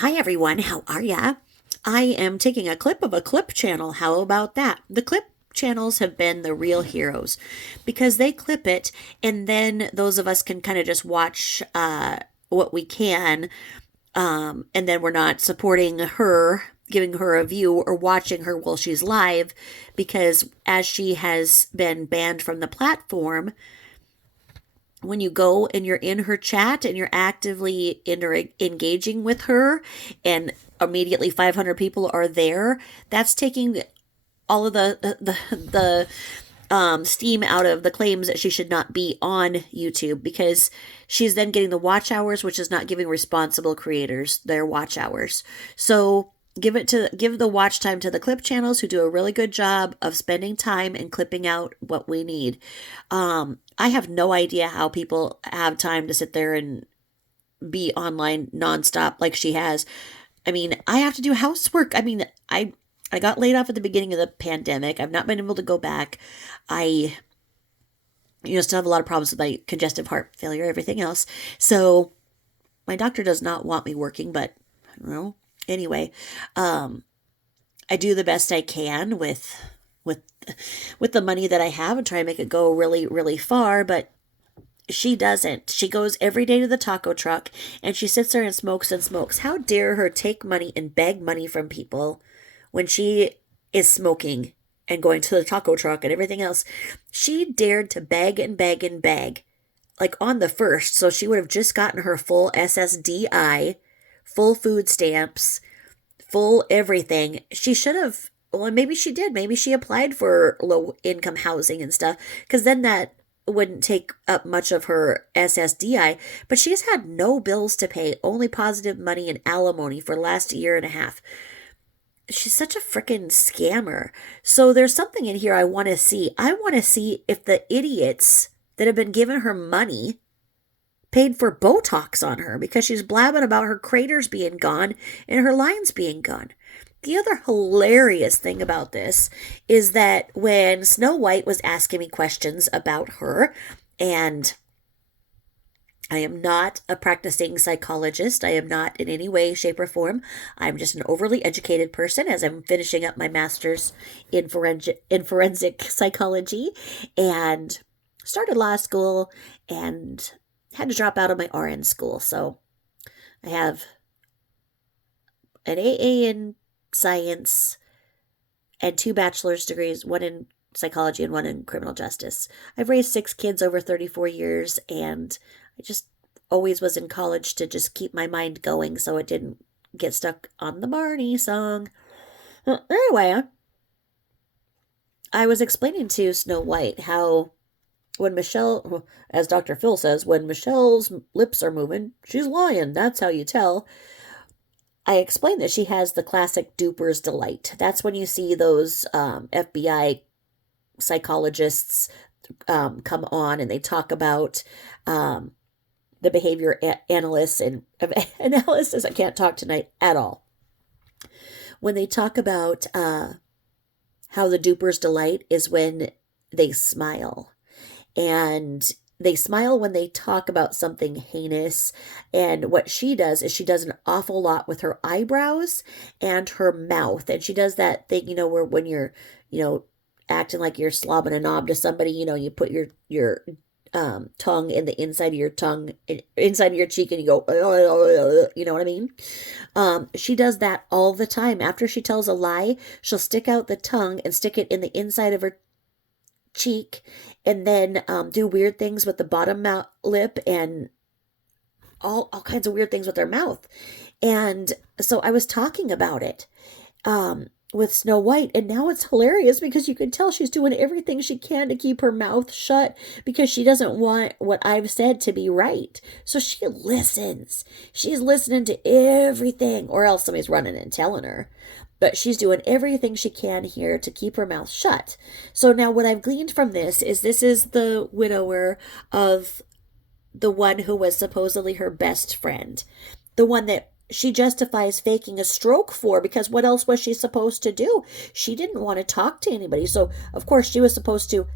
Hi everyone, how are ya? I am taking a clip of a clip channel. How about that? The clip channels have been the real heroes because they clip it and then those of us can kind of just watch what we can, and then we're not supporting her, giving her a view or watching her while she's live because as she has been banned from the platform, when you go and you're in her chat and you're actively engaging with her and immediately 500 people are there, that's taking all of the steam out of the claims that she should not be on YouTube because she's then getting the watch hours, which is not giving responsible creators their watch hours. So give the watch time to the clip channels who do a really good job of spending time and clipping out what we need. I have no idea how people have time to sit there and be online nonstop like she has. I mean, I have to do housework. I mean, I got laid off at the beginning of the pandemic. I've not been able to go back. I still have a lot of problems with my congestive heart failure, everything else. So my doctor does not want me working, but I don't know. Anyway, I do the best I can with with the money that I have and try and make it go really, really far, but she doesn't. She goes every day to the taco truck and she sits there and smokes and smokes. How dare her take money and beg money from people when she is smoking and going to the taco truck and everything else? She dared to beg and beg and beg, like on the first. So she would have just gotten her full SSDI, full food stamps, full everything. She should have, well, maybe she did. Maybe she applied for low income housing and stuff, because then that wouldn't take up much of her SSDI. But she's had no bills to pay, only positive money and alimony for the last year and a half. She's such a freaking scammer. So there's something in here I want to see. I want to see if the idiots that have been giving her money paid for botox on her because she's blabbing about her craters being gone and her lines being gone. The other hilarious thing about this is that when Snow White was asking me questions about her, and I am not a practicing psychologist. I am not in any way, shape, or form. I'm just an overly educated person as I'm finishing up my master's in forensic psychology and started law school and had to drop out of my RN school. So I have an AA in science and 2 bachelor's degrees, one in psychology and one in criminal justice. I've raised 6 kids over 34 years, and I just always was in college to just keep my mind going so it didn't get stuck on the Barney song. Anyway, I was explaining to Snow White how when Michelle, as Dr. Phil says, when Michelle's lips are moving, she's lying. That's how you tell. I explained that she has the classic duper's delight. That's when you see those FBI psychologists come on and they talk about the behavior analysts and analysis. I can't talk tonight at all. When they talk about how the duper's delight is when they smile. And they smile when they talk about something heinous. And what she does is she does an awful lot with her eyebrows and her mouth. And she does that thing, where when you're, acting like you're slobbing a knob to somebody, you put your tongue in the inside of your tongue, inside of your cheek, and you go, you know what I mean? She does that all the time. After she tells a lie, she'll stick out the tongue and stick it in the inside of her cheek, and then do weird things with the bottom lip and all kinds of weird things with her mouth. And so I was talking about it with Snow White, and now it's hilarious because you can tell she's doing everything she can to keep her mouth shut because she doesn't want what I've said to be right. So she listens. She's listening to everything, or else somebody's running and telling her. But she's doing everything she can here to keep her mouth shut. So now what I've gleaned from this is the widower of the one who was supposedly her best friend. The one that she justifies faking a stroke for, because what else was she supposed to do? She didn't want to talk to anybody. So, of course, she was supposed to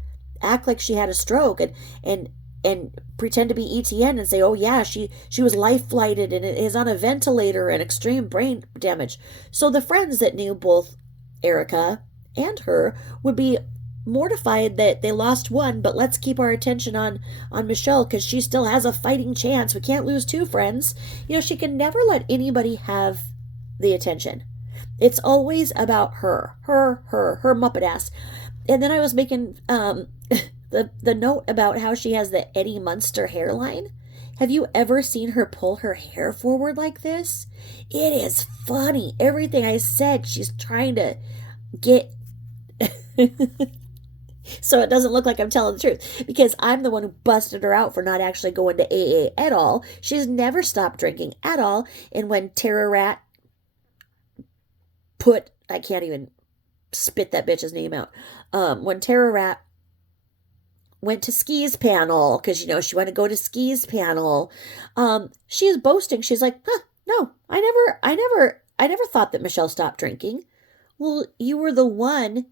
act like she had a stroke. And and pretend to be ETN and say, "Oh yeah, she was life flighted and is on a ventilator and extreme brain damage." So the friends that knew both Erica and her would be mortified that they lost one, but let's keep our attention on Michelle because she still has a fighting chance. We can't lose two friends. She can never let anybody have the attention. It's always about her Muppet ass. And then I was making the note about how she has the Eddie Munster hairline. Have you ever seen her pull her hair forward like this? It is funny. Everything I said, she's trying to get so it doesn't look like I'm telling the truth because I'm the one who busted her out for not actually going to AA at all. She's never stopped drinking at all. And when Tara Rat I can't even spit that bitch's name out. When Tara Rat went to skis panel because she wanted to go to skis panel, she is boasting. She's like, no, I never thought that Michelle stopped drinking. Well, you were the one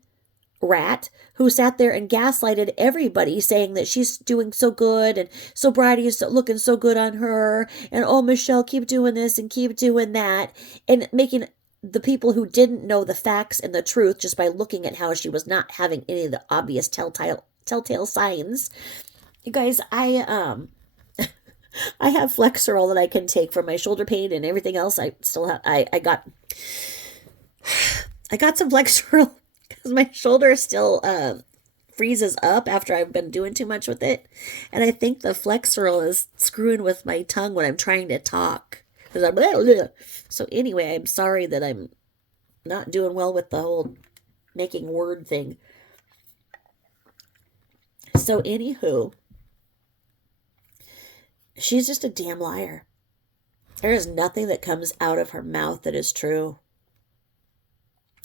rat who sat there and gaslighted everybody saying that she's doing so good and sobriety is looking so good on her and, oh, Michelle, keep doing this and keep doing that, and making the people who didn't know the facts and the truth just by looking at how she was not having any of the obvious telltale signs. You guys, I I have Flexerol that I can take for my shoulder pain and everything else. I still have I got some Flexerol because my shoulder still freezes up after I've been doing too much with it. And I think the Flexerol is screwing with my tongue when I'm trying to talk. So anyway, I'm sorry that I'm not doing well with the whole making word thing. So anywho, she's just a damn liar. There is nothing that comes out of her mouth that is true.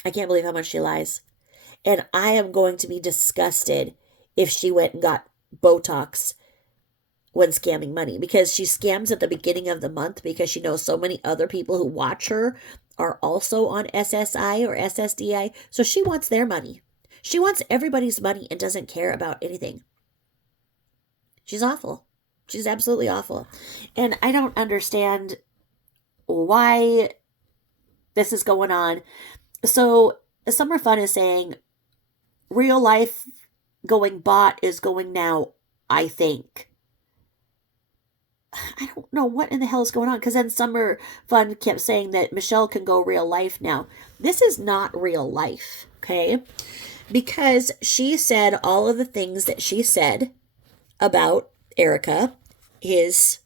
I can't believe how much she lies. And I am going to be disgusted if she went and got Botox when scamming money, because she scams at the beginning of the month because she knows so many other people who watch her are also on SSI or SSDI. So she wants their money. She wants everybody's money and doesn't care about anything. She's awful. She's absolutely awful. And I don't understand why this is going on. So Summer Fun is saying real life going bot is going now, I think. I don't know what in the hell is going on, because then Summer Fun kept saying that Michelle can go real life now. This is not real life, okay? Because she said all of the things that she said about Erica, his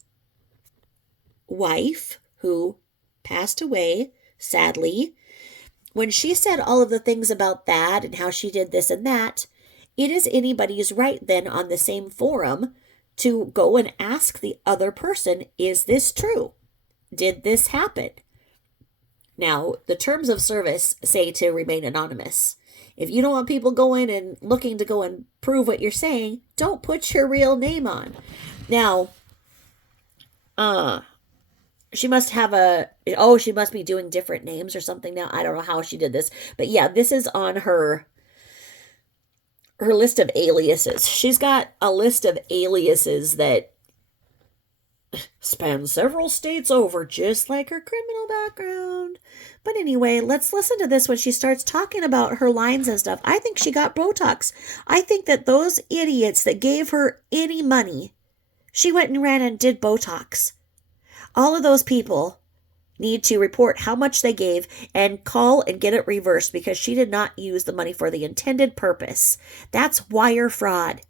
wife, who passed away, sadly. When she said all of the things about that and how she did this and that, it is anybody's right then on the same forum to go and ask the other person, is this true? Did this happen? Now, the terms of service say to remain anonymous. If you don't want people going and looking to go and prove what you're saying, don't put your real name on. Now, she must be doing different names or something now. I don't know how she did this. But yeah, this is on her list of aliases. She's got a list of aliases that span several states over, just like her criminal background. But anyway, let's listen to this when she starts talking about her lines and stuff. I think she got Botox. I think that those idiots that gave her any money, she went and ran and did Botox. All of those people need to report how much they gave and call and get it reversed because she did not use the money for the intended purpose. That's wire fraud.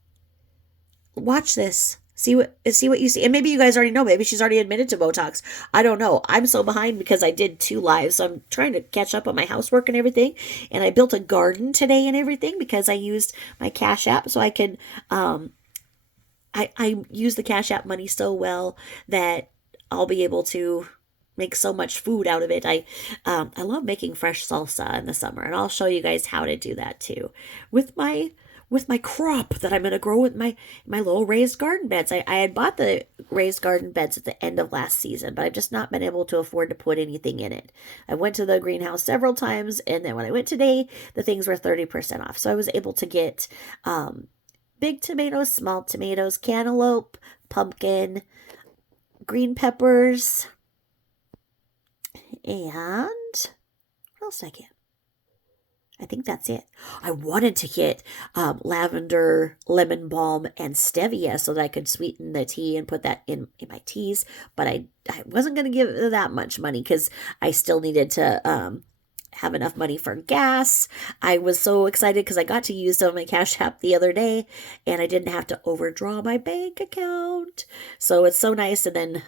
Watch this. See what you see. And maybe you guys already know. Maybe she's already admitted to Botox. I don't know. I'm so behind because I did 2 lives. So I'm trying to catch up on my housework and everything. And I built a garden today and everything because I used my Cash App so I can, I use the Cash App money so well that I'll be able to make so much food out of it. I love making fresh salsa in the summer, and I'll show you guys how to do that too with my crop that I'm going to grow with my little raised garden beds. I had bought the raised garden beds at the end of last season, but I've just not been able to afford to put anything in it. I went to the greenhouse several times, and then when I went today, the things were 30% off. So I was able to get big tomatoes, small tomatoes, cantaloupe, pumpkin, green peppers, and what else did I get? I think that's it. I wanted to get lavender, lemon balm, and stevia so that I could sweeten the tea and put that in my teas. But I wasn't going to give that much money because I still needed to have enough money for gas. I was so excited because I got to use some of my Cash App the other day and I didn't have to overdraw my bank account. So it's so nice. And then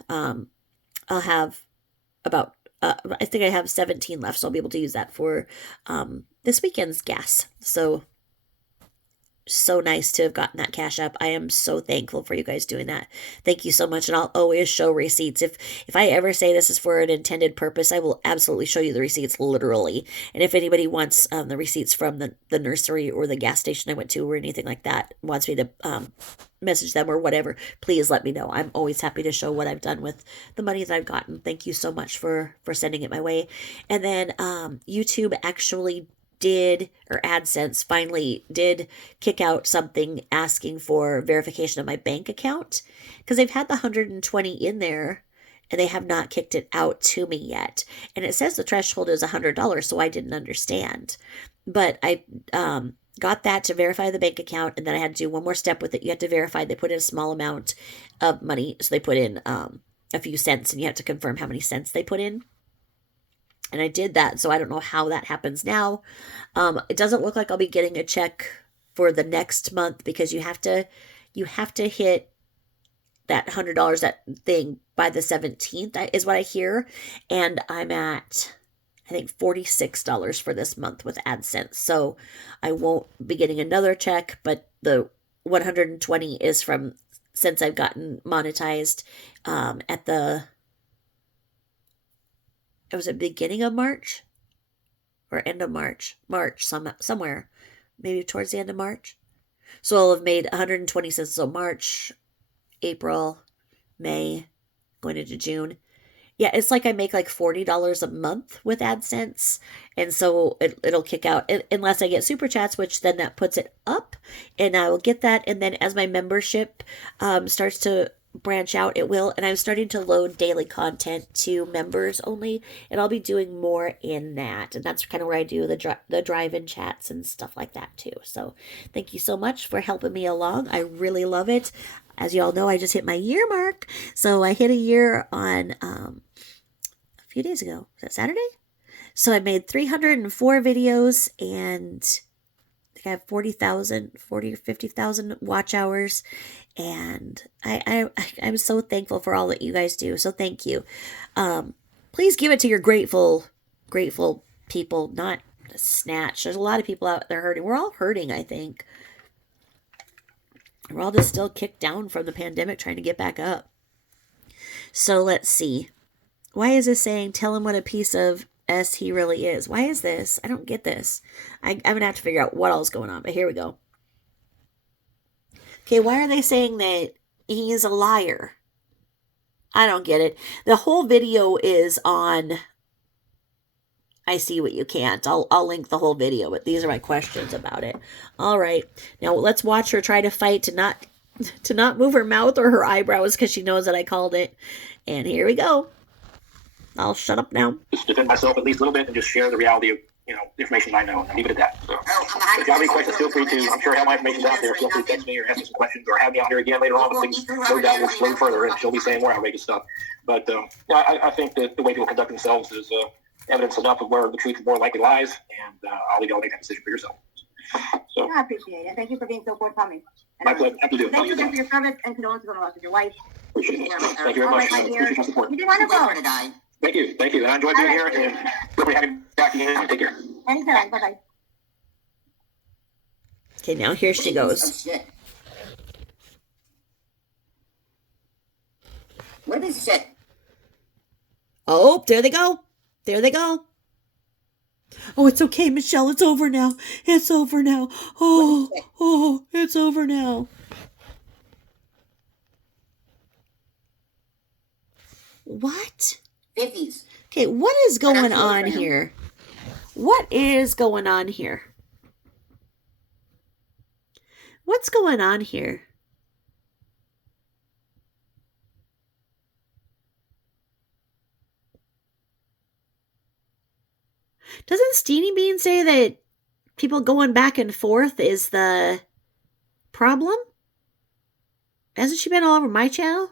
I'll have about I think I have 17 left, so I'll be able to use that for this weekend's gas. So nice to have gotten that Cash App. I am so thankful for you guys doing that. Thank you so much, and I'll always show receipts. If I ever say this is for an intended purpose, I will absolutely show you the receipts literally. And if anybody wants the receipts from the nursery or the gas station I went to or anything like that, wants me to message them or whatever, please let me know. I'm always happy to show what I've done with the money that I've gotten. Thank you so much for sending it my way. And then YouTube actually or AdSense finally did kick out something asking for verification of my bank account because they've had the 120 in there and they have not kicked it out to me yet. And it says the threshold is $100, so I didn't understand. But I got that to verify the bank account, and then I had to do one more step with it. You have to verify. They put in a small amount of money, so they put in a few cents, and you have to confirm how many cents they put in. And I did that, so I don't know how that happens now. It doesn't look like I'll be getting a check for the next month because you have to hit that $100, that thing, by the 17th is what I hear. And I'm at, I think, $46 for this month with AdSense. So I won't be getting another check, but the 120 is from since I've gotten monetized at the, it was the beginning of March or end of March, somewhere, maybe towards the end of March. So I'll have made 120 cents. So March, April, May, going into June. Yeah, it's like I make like $40 a month with AdSense. And so it'll kick out unless I get super chats, which then that puts it up and I will get that. And then as my membership starts to branch out, it will. And I'm starting to load daily content to members only, and I'll be doing more in that. And that's kind of where I do the drive-in chats and stuff like that too. So thank you so much for helping me along. I really love it. As you all know, I just hit my year mark. So I hit a year on a few days ago. Was that Saturday? So I made 304 videos and I think I have 40,000 or 50,000 watch hours. And I'm so thankful for all that you guys do. So thank you. Please give it to your grateful people, not snatch. There's a lot of people out there hurting. We're all hurting, I think. We're all just still kicked down from the pandemic trying to get back up. So let's see. Why is this saying, tell him what a piece of S he really is? Why is this? I don't get this. I'm going to have to figure out what all's going on. But here we go. Okay, why are they saying that he is a liar? I don't get it. The whole video is on I See What You Can't. I'll link the whole video, but these are my questions about it. All right. Now let's watch her try to fight to not move her mouth or her eyebrows because she knows that I called it. And here we go. I'll shut up now. Just defend myself at least a little bit and just share the reality of the information I know and leave it at that. So, if you have any questions, feel free to. I'm sure how my information's out there. Feel free to text me or ask me some questions or have me on here again later on when things go down a little further and she'll be saying more outrageous stuff. But I think that the way people conduct themselves is evidence enough of where the truth more likely lies, and I'll leave y'all make that decision for yourself. So I appreciate it. Thank you for being so forthcoming. My pleasure. Happy to do it. Thank you again for your service and condolences on the loss of your wife. Appreciate it. Thank you very much. Appreciate your support. You did wonderful. Thank you. Thank you. I enjoyed being here, and feel free to have me back again. Take care. Anytime. Bye-bye. Okay, now here she goes. What is shit? Oh, there they go. There they go. Oh, it's okay, Michelle. It's over now. It's over now. Oh, it's over now. What? 50s. Okay, what is going on here? What is going on here? What's going on here? Doesn't Steenie Bean say that people going back and forth is the problem? Hasn't she been all over my channel?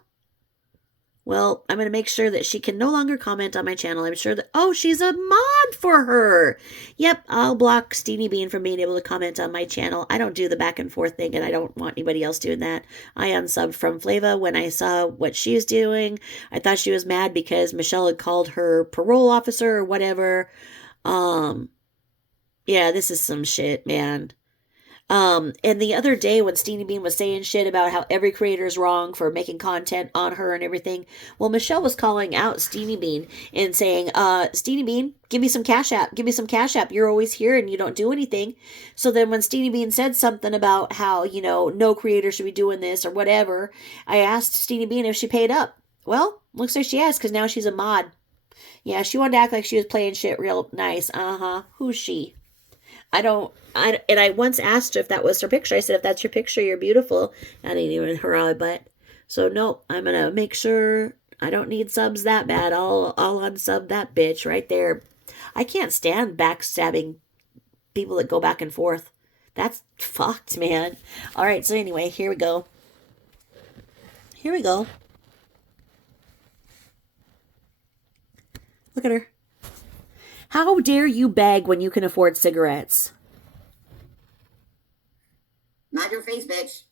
Well, I'm going to make sure that she can no longer comment on my channel. I'm sure that, oh, she's a mod for her. Yep, I'll block Steenie Bean from being able to comment on my channel. I don't do the back and forth thing, and I don't want anybody else doing that. I unsubbed from Flava when I saw what she's doing. I thought she was mad because Michelle had called her parole officer or whatever. Yeah, this is some shit, man. And the other day when Steenie Bean was saying shit about how every creator is wrong for making content on her and everything, well, Michelle was calling out Steenie Bean and saying, Steenie Bean, give me some cash app, give me some cash app. You're always here and you don't do anything. So then when Steenie Bean said something about how, no creator should be doing this or whatever, I asked Steenie Bean if she paid up. Well, looks like she has, because now she's a mod. Yeah, she wanted to act like she was playing shit real nice. Who's she? And I once asked her if that was her picture. I said, if that's your picture, you're beautiful. I didn't even hurrah butt. So no, I'm going to make sure I don't need subs that bad. I'll unsub that bitch right there. I can't stand backstabbing people that go back and forth. That's fucked, man. All right, so anyway, here we go. Here we go. Look at her. How dare you beg when you can afford cigarettes? Not your face, bitch.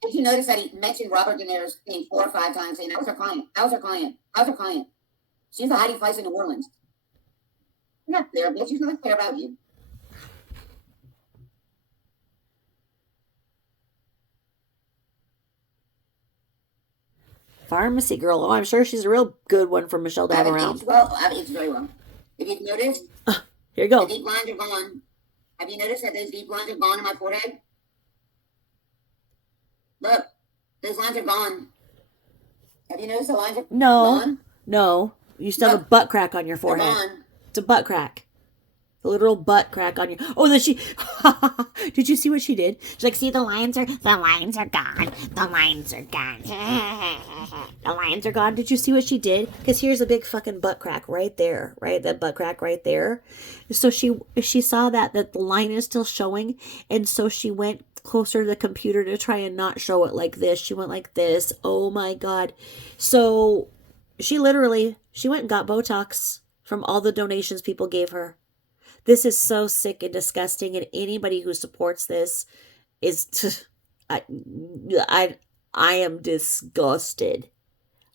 Did you notice that he mentioned Robert De Niro's name 4 or 5 times, saying, how's her client? How's her client? How's her client? She's the Heidi Fleiss in New Orleans. You're not there, bitch. She's not care about you. Pharmacy girl. Oh, I'm sure she's a real good one for Michelle to have around. I've aged very well. If you've noticed, here you go. The deep lines are gone. Have you noticed that those deep lines are gone in my forehead? Look, those lines are gone. Have you noticed the lines are gone? No. You still have a butt crack on your forehead. It's a butt crack. A literal butt crack on your... Oh, then she... Did you see what she did? She's like, see, the lines are gone. The lines are gone. The lines are gone. Did you see what she did? Because here's a big fucking butt crack right there. Right? That butt crack right there. So she saw that the line is still showing. And so she went closer to the computer to try and not show it like this. She went like this. Oh my God. So she went and got Botox from all the donations people gave her. This is so sick and disgusting, and anybody who supports this is... I am disgusted.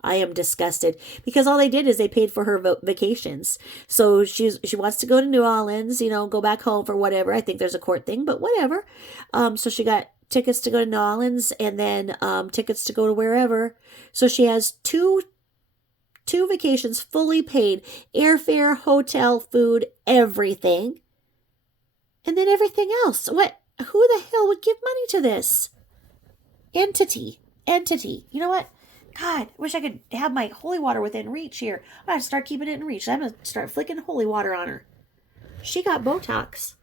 I am disgusted. Because all they did is they paid for her vacations. So she wants to go to New Orleans, go back home for whatever. I think there's a court thing, but whatever. So she got tickets to go to New Orleans and then tickets to go to wherever. So she has two vacations fully paid, airfare, hotel, food, everything. And then everything else. Who the hell would give money to this? Entity. You know what? God, I wish I could have my holy water within reach here. I have to start keeping it in reach. I'm going to start flicking holy water on her. She got Botox.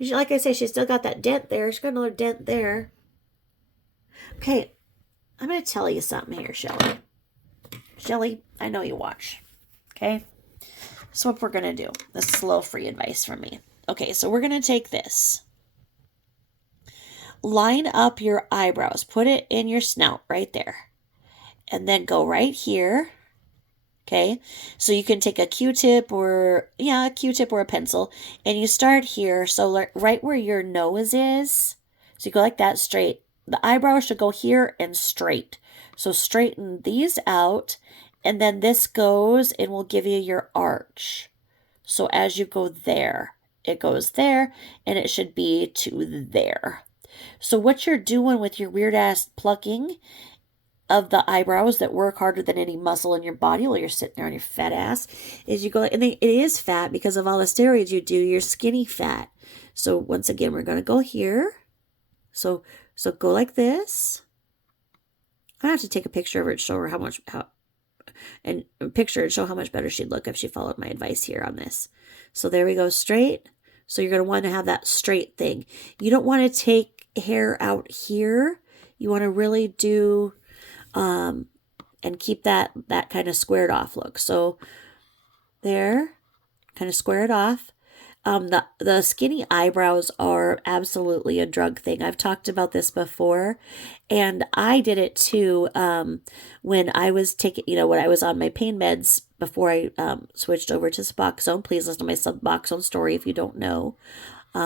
Like I say, she's still got that dent there. She's got another dent there. Okay, I'm going to tell you something here, Shelly. Shelly, I know you watch, okay? So what we're going to do, this is a little free advice from me. Okay, so we're going to take this. Line up your eyebrows. Put it in your snout right there. And then go right here. Okay, so you can take a Q-tip or a pencil. And you start here, so right where your nose is. So you go like that, straight. The eyebrow should go here and straight. So straighten these out. And then this goes and will give you your arch. So as you go there, it goes there, and it should be to there. So what you're doing with your weird ass plucking of the eyebrows that work harder than any muscle in your body while you're sitting there on your fat ass is you go, and it is fat because of all the steroids you do, you're skinny fat. So once again, we're going to go here. So go like this. I have to take a picture of her to show her how much better she'd look if she followed my advice here on this. So there we go, straight. So you're going to want to have that straight thing. You don't want to take hair out here. You want to really do, and keep that kind of squared off look. So there, kind of square it off. The skinny eyebrows are absolutely a drug thing. I've talked about this before, and I did it too. When I was when I was on my pain meds before I switched over to Suboxone. Please listen to my Suboxone story if you don't know.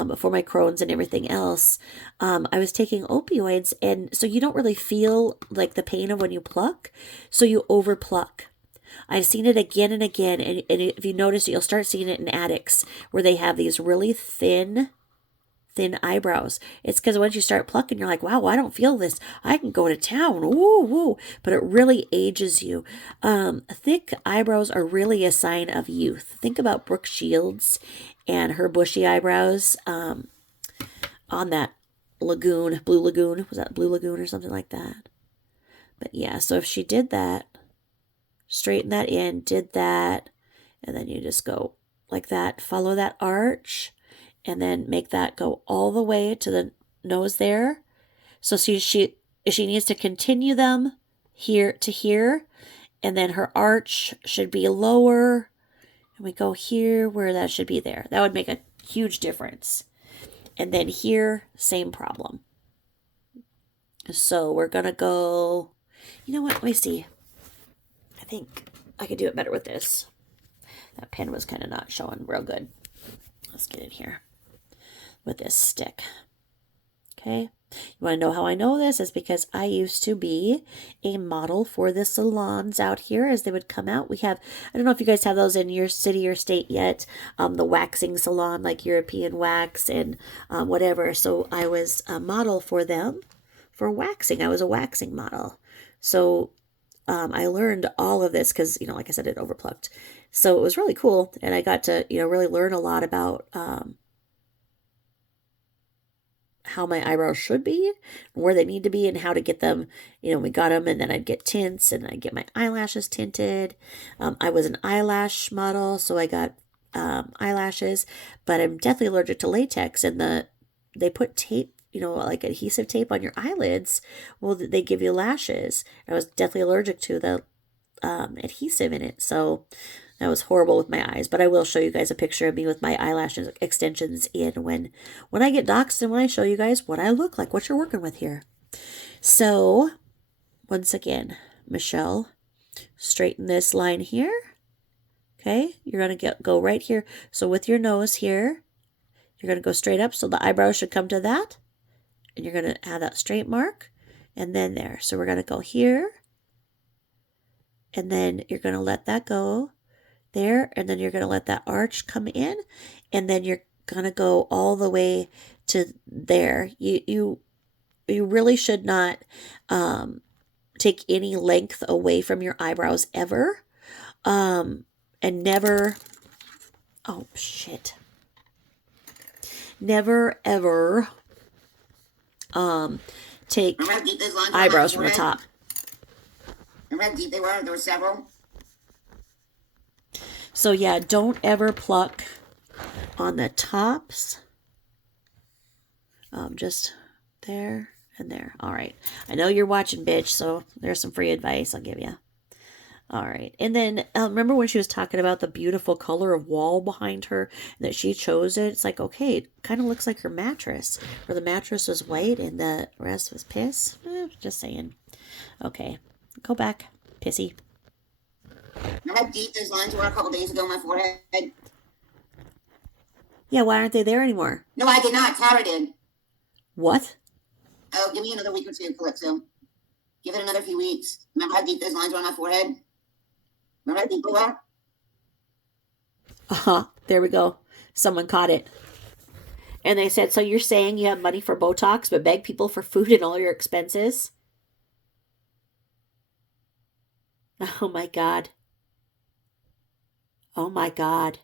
Before my Crohn's and everything else, I was taking opioids, and so you don't really feel like the pain of when you pluck, so you over pluck. I've seen it again and again, and if you notice, you'll start seeing it in addicts where they have these really thin eyebrows. It's because once you start plucking, you're like, wow, I don't feel this. I can go to town. Woo, woo. But it really ages you. Thick eyebrows are really a sign of youth. Think about Brooke Shields and her bushy eyebrows on that lagoon, Blue Lagoon. Was that Blue Lagoon or something like that? But yeah, so if she did that, straighten that in, did that, and then you just go like that, follow that arch, and then make that go all the way to the nose there. So she needs to continue them here to here, and then her arch should be lower, and we go here where that should be there. That would make a huge difference. And then here, same problem. So we're gonna go, you know what, let me see. I think I could do it better with this. That pen was kind of not showing real good. Let's get in here with this stick. Okay. You want to know how I know this? Is because I used to be a model for the salons out here as they would come out. We have, I don't know if you guys have those in your city or state yet, the waxing salon, like European Wax and whatever. So I was a model for them for waxing. I was a waxing model. So I learned all of this because, like I said, it overplucked. So it was really cool. And I got to, really learn a lot about how my eyebrows should be, where they need to be, and how to get them. We got them, and then I'd get tints, and I'd get my eyelashes tinted. I was an eyelash model, so I got eyelashes, but I'm definitely allergic to latex, and they put tape, like adhesive tape on your eyelids. Well, they give you lashes. I was definitely allergic to the adhesive in it, so that was horrible with my eyes. But I will show you guys a picture of me with my eyelash extensions in when I get doxxed, and when I show you guys what I look like, what you're working with here. So once again, Michelle, straighten this line here. Okay, you're gonna go right here. So with your nose here, you're gonna go straight up, so the eyebrow should come to that. And you're going to have that straight mark, and then there. So we're going to go here, and then you're going to let that go there, and then you're going to let that arch come in, and then you're going to go all the way to there. You really should not take any length away from your eyebrows ever, and never, oh shit, never ever take eyebrows from the top. Remember how deep they were? There were several. So yeah, don't ever pluck on the tops. Just there and there. All right. I know you're watching, bitch, so there's some free advice I'll give you. All right. And then remember when she was talking about the beautiful color of wall behind her, that she chose it? It's like, okay, it kind of looks like her mattress, where the mattress was white and the rest was piss. Just saying. Okay. Go back, pissy. Remember how deep those lines were a couple days ago on my forehead? Yeah, why aren't they there anymore? No, I did not. Tara did. What? Oh, give me another week or two, Calypso. Give it another few weeks. Remember how deep those lines were on my forehead? Remember how deep they were? Uh-huh. There we go. Someone caught it. And they said, so you're saying you have money for Botox, but beg people for food and all your expenses? Oh my God. Oh my God.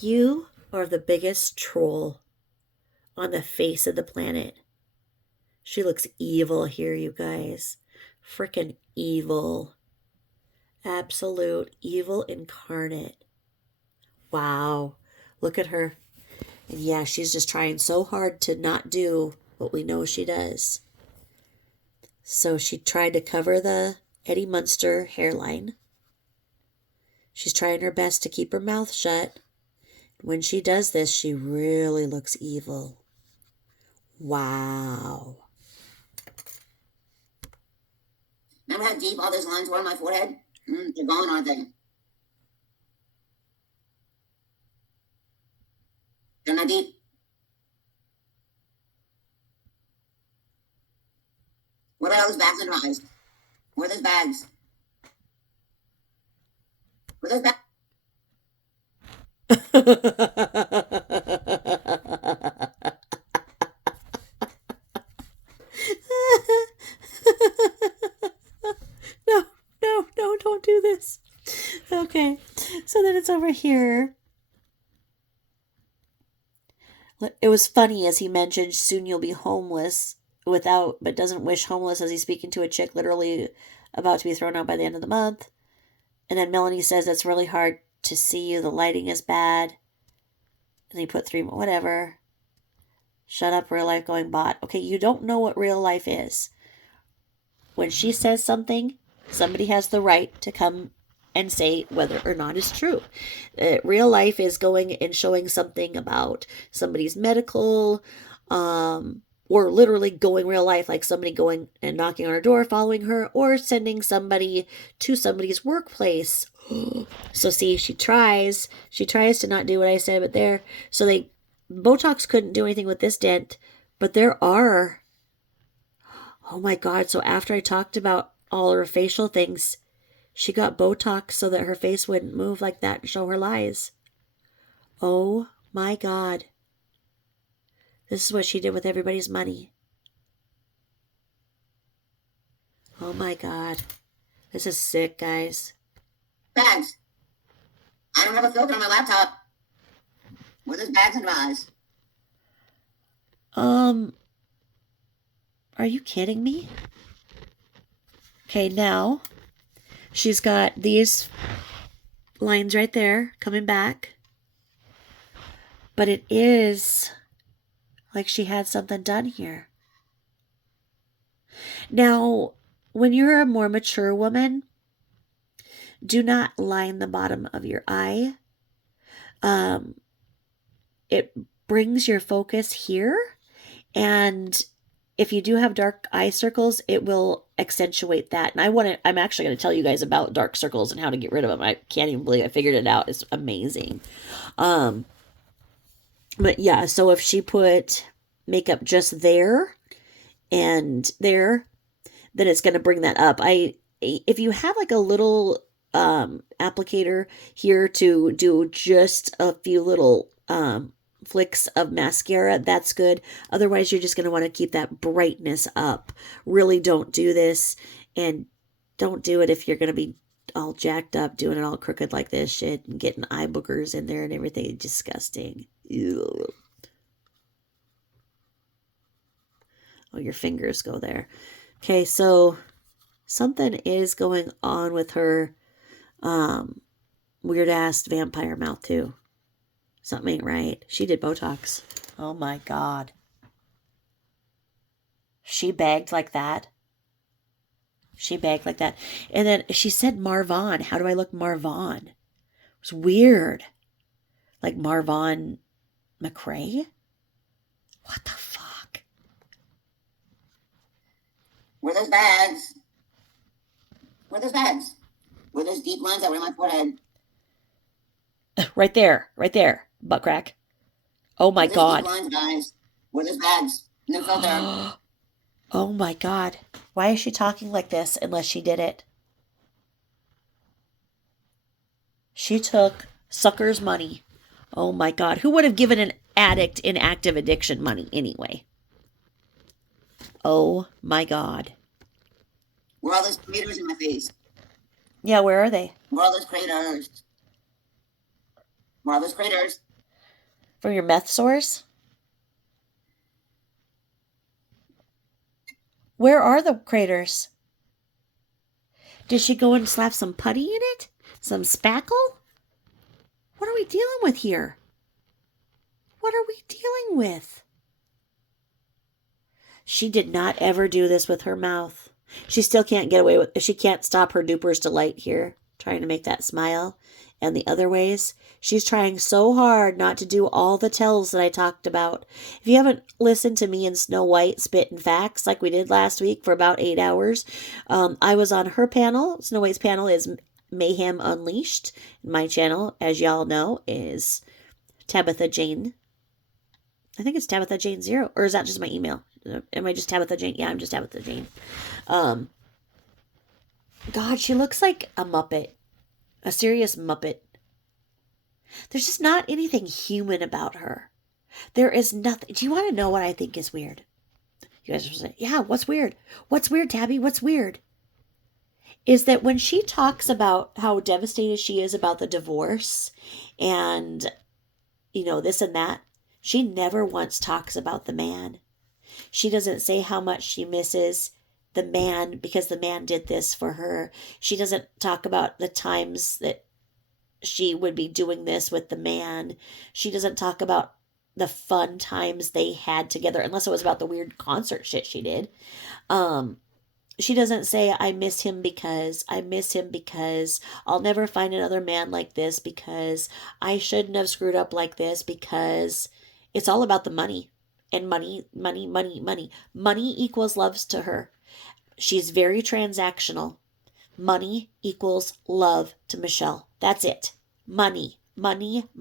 You are the biggest troll on the face of the planet. She looks evil here, you guys. Frickin' evil. Absolute evil incarnate. Wow. Look at her. And yeah, she's just trying so hard to not do what we know she does. So she tried to cover the Eddie Munster hairline. She's trying her best to keep her mouth shut. When she does this, she really looks evil. Wow. Remember how deep all those lines were on my forehead? They're gone, aren't they? They're not deep. What about all those bags under my eyes? Where are those bags? Where are those bags? No, no, no, don't do this. Okay, so then it's over here. It was funny as he mentioned, soon you'll be homeless without, but doesn't wish homeless as he's speaking to a chick literally about to be thrown out by the end of the month. And then Melanie says it's really hard to see you. The lighting is bad. And he put 3, whatever. Shut up, real life going bot. Okay, you don't know what real life is. When she says something, somebody has the right to come and say whether or not it's true. Real life is going and showing something about somebody's medical, or literally going real life, like somebody going and knocking on her door, following her, or sending somebody to somebody's workplace. So see, she tries to not do what I said, but there, so Botox couldn't do anything with this dent, but there are, oh my God. So after I talked about all her facial things, she got Botox so that her face wouldn't move like that and show her lies. Oh my God. This is what she did with everybody's money. Oh my God. This is sick, guys. Bags. I don't have a filter on my laptop. Where are those bags under my eyes? Are you kidding me? Okay, now she's got these lines right there coming back. But it is like she had something done here. Now, when you're a more mature woman, do not line the bottom of your eye. It brings your focus here, and if you do have dark eye circles, it will accentuate that. And I'm actually going to tell you guys about dark circles and how to get rid of them. I can't even believe I figured it out. It's amazing. But yeah, so if she put makeup just there and there, then it's going to bring that up. If you have like a little applicator here to do just a few little flicks of mascara, that's good. Otherwise, you're just going to want to keep that brightness up. Really don't do this, and don't do it if you're going to be all jacked up, doing it all crooked like this shit and getting eye boogers in there and everything. Disgusting. Ew. Oh, your fingers go there. Okay, so something is going on with her weird ass vampire mouth too. Something ain't right. She did Botox. Oh my God. She begged like that. She begged like that. And then she said Marvon. How do I look Marvon? It was weird. Like Marvon McRae? What the fuck? Where are those bags? Where are those bags? Where are those deep lines that were in my forehead? Right there. Right there. Butt crack. Oh my God. Deep lines, guys. Where are those bags? No filter. Oh my God. Why is she talking like this unless she did it? She took sucker's money. Oh my God. Who would have given an addict in active addiction money anyway? Oh my God. Where are all those craters in my face? Yeah, where are they? Where are those craters? Where are those craters? From your meth source? Where are the craters? Did she go and slap some putty in it? Some spackle? What are we dealing with here? What are we dealing with? She did not ever do this with her mouth. She still can't get away with it. She can't stop her duper's delight here, trying to make that smile. And the other ways, she's trying so hard not to do all the tells that I talked about. If you haven't listened to me and Snow White spitting facts like we did last week for about 8 hours, I was on her panel. Snow White's panel is Mayhem Unleashed. My channel, as y'all know, is Tabitha Jane. I think it's Tabitha Jane 0. Or is that just my email? Am I just Tabitha Jane? Yeah, I'm just Tabitha Jane. God, she looks like a Muppet. A serious Muppet. There's just not anything human about her. There is nothing. Do you want to know what I think is weird? You guys are saying, yeah, what's weird? What's weird, Tabby? What's weird? Is that when she talks about how devastated she is about the divorce and, this and that, she never once talks about the man. She doesn't say how much she misses the man because the man did this for her. She doesn't talk about the times that she would be doing this with the man. She doesn't talk about the fun times they had together, unless it was about the weird concert shit she did. She doesn't say, I miss him because I'll never find another man like this, because I shouldn't have screwed up like this, because it's all about the money. And money. Money equals love to her. She's very transactional. Money equals love to Michelle. That's it. Money. And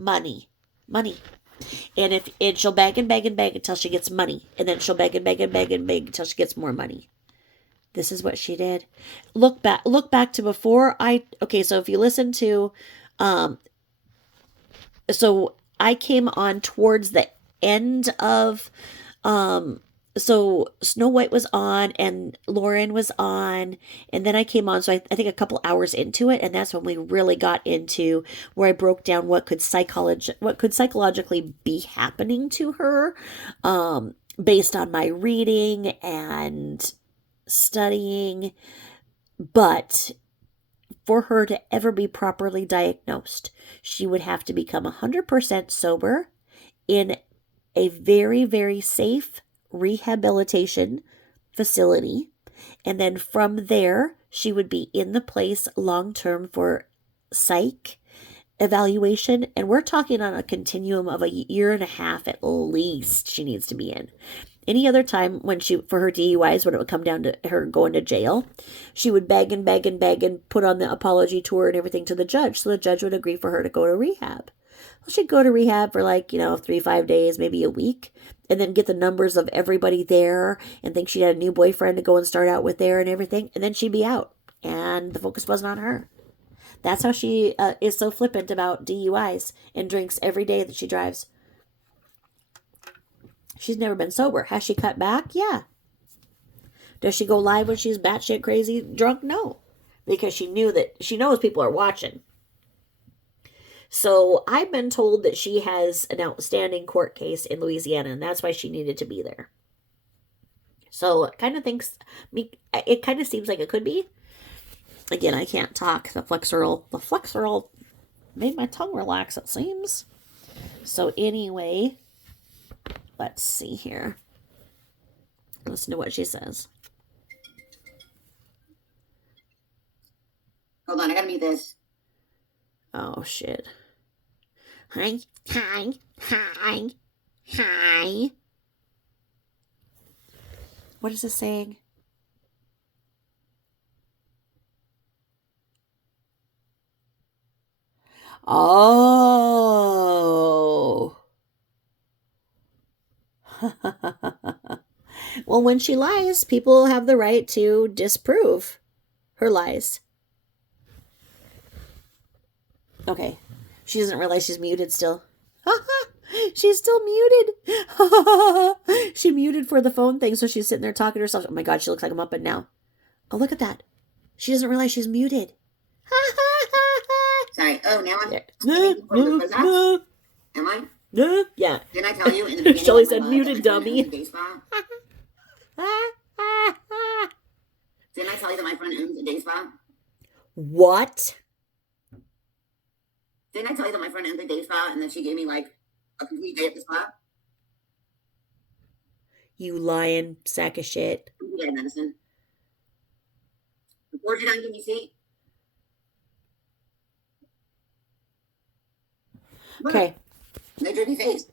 she'll beg and beg and beg until she gets money. And then she'll beg and beg and beg and beg until she gets more money. This is what she did. Look back to before so if you listen to, so I came on towards the end of, so Snow White was on and Lauren was on, and then I came on, so I think a couple hours into it, and that's when we really got into where I broke down what could psychologically be happening to her, based on my reading and studying. But for her to ever be properly diagnosed, she would have to become 100% sober in a very, very safe rehabilitation facility. And then from there, she would be in the place long-term for psych evaluation. And we're talking on a continuum of 1.5 years at least she needs to be in. Any other time for her DUIs, when it would come down to her going to jail, she would beg and beg and beg and put on the apology tour and everything to the judge. So the judge would agree for her to go to rehab. Well, she'd go to rehab for 3-5 days, maybe a week, and then get the numbers of everybody there and think she had a new boyfriend to go and start out with there and everything. And then she'd be out and the focus wasn't on her. That's how she is so flippant about DUIs and drinks every day that she drives. She's never been sober. Has she cut back? Yeah. Does she go live when she's batshit crazy drunk? No. Because she knows people are watching. So I've been told that she has an outstanding court case in Louisiana, and that's why she needed to be there. So it kind of seems like it could be. Again, I can't talk. The flexural made my tongue relax, it seems. So anyway, let's see here. Listen to what she says. Hold on, I gotta mute this. Oh, shit. Hi. What is this saying? Oh. Well, when she lies, people have the right to disprove her lies. Okay. She doesn't realize she's muted still. She's still muted. She muted for the phone thing, so she's sitting there talking to herself. Oh my God, she looks like a Muppet now. Oh, look at that. She doesn't realize she's muted. Sorry. Oh, now I'm... Am I? Yeah. Didn't I tell you in the beginning? Shelly said muted, dummy. Didn't I tell you that my friend owns a day spa? What? Didn't I tell you that my friend ended the day spa and then she gave me like a complete day at the spa? You lying sack of shit. You get a medicine. Before you done, can you see? Okay. No dirty face.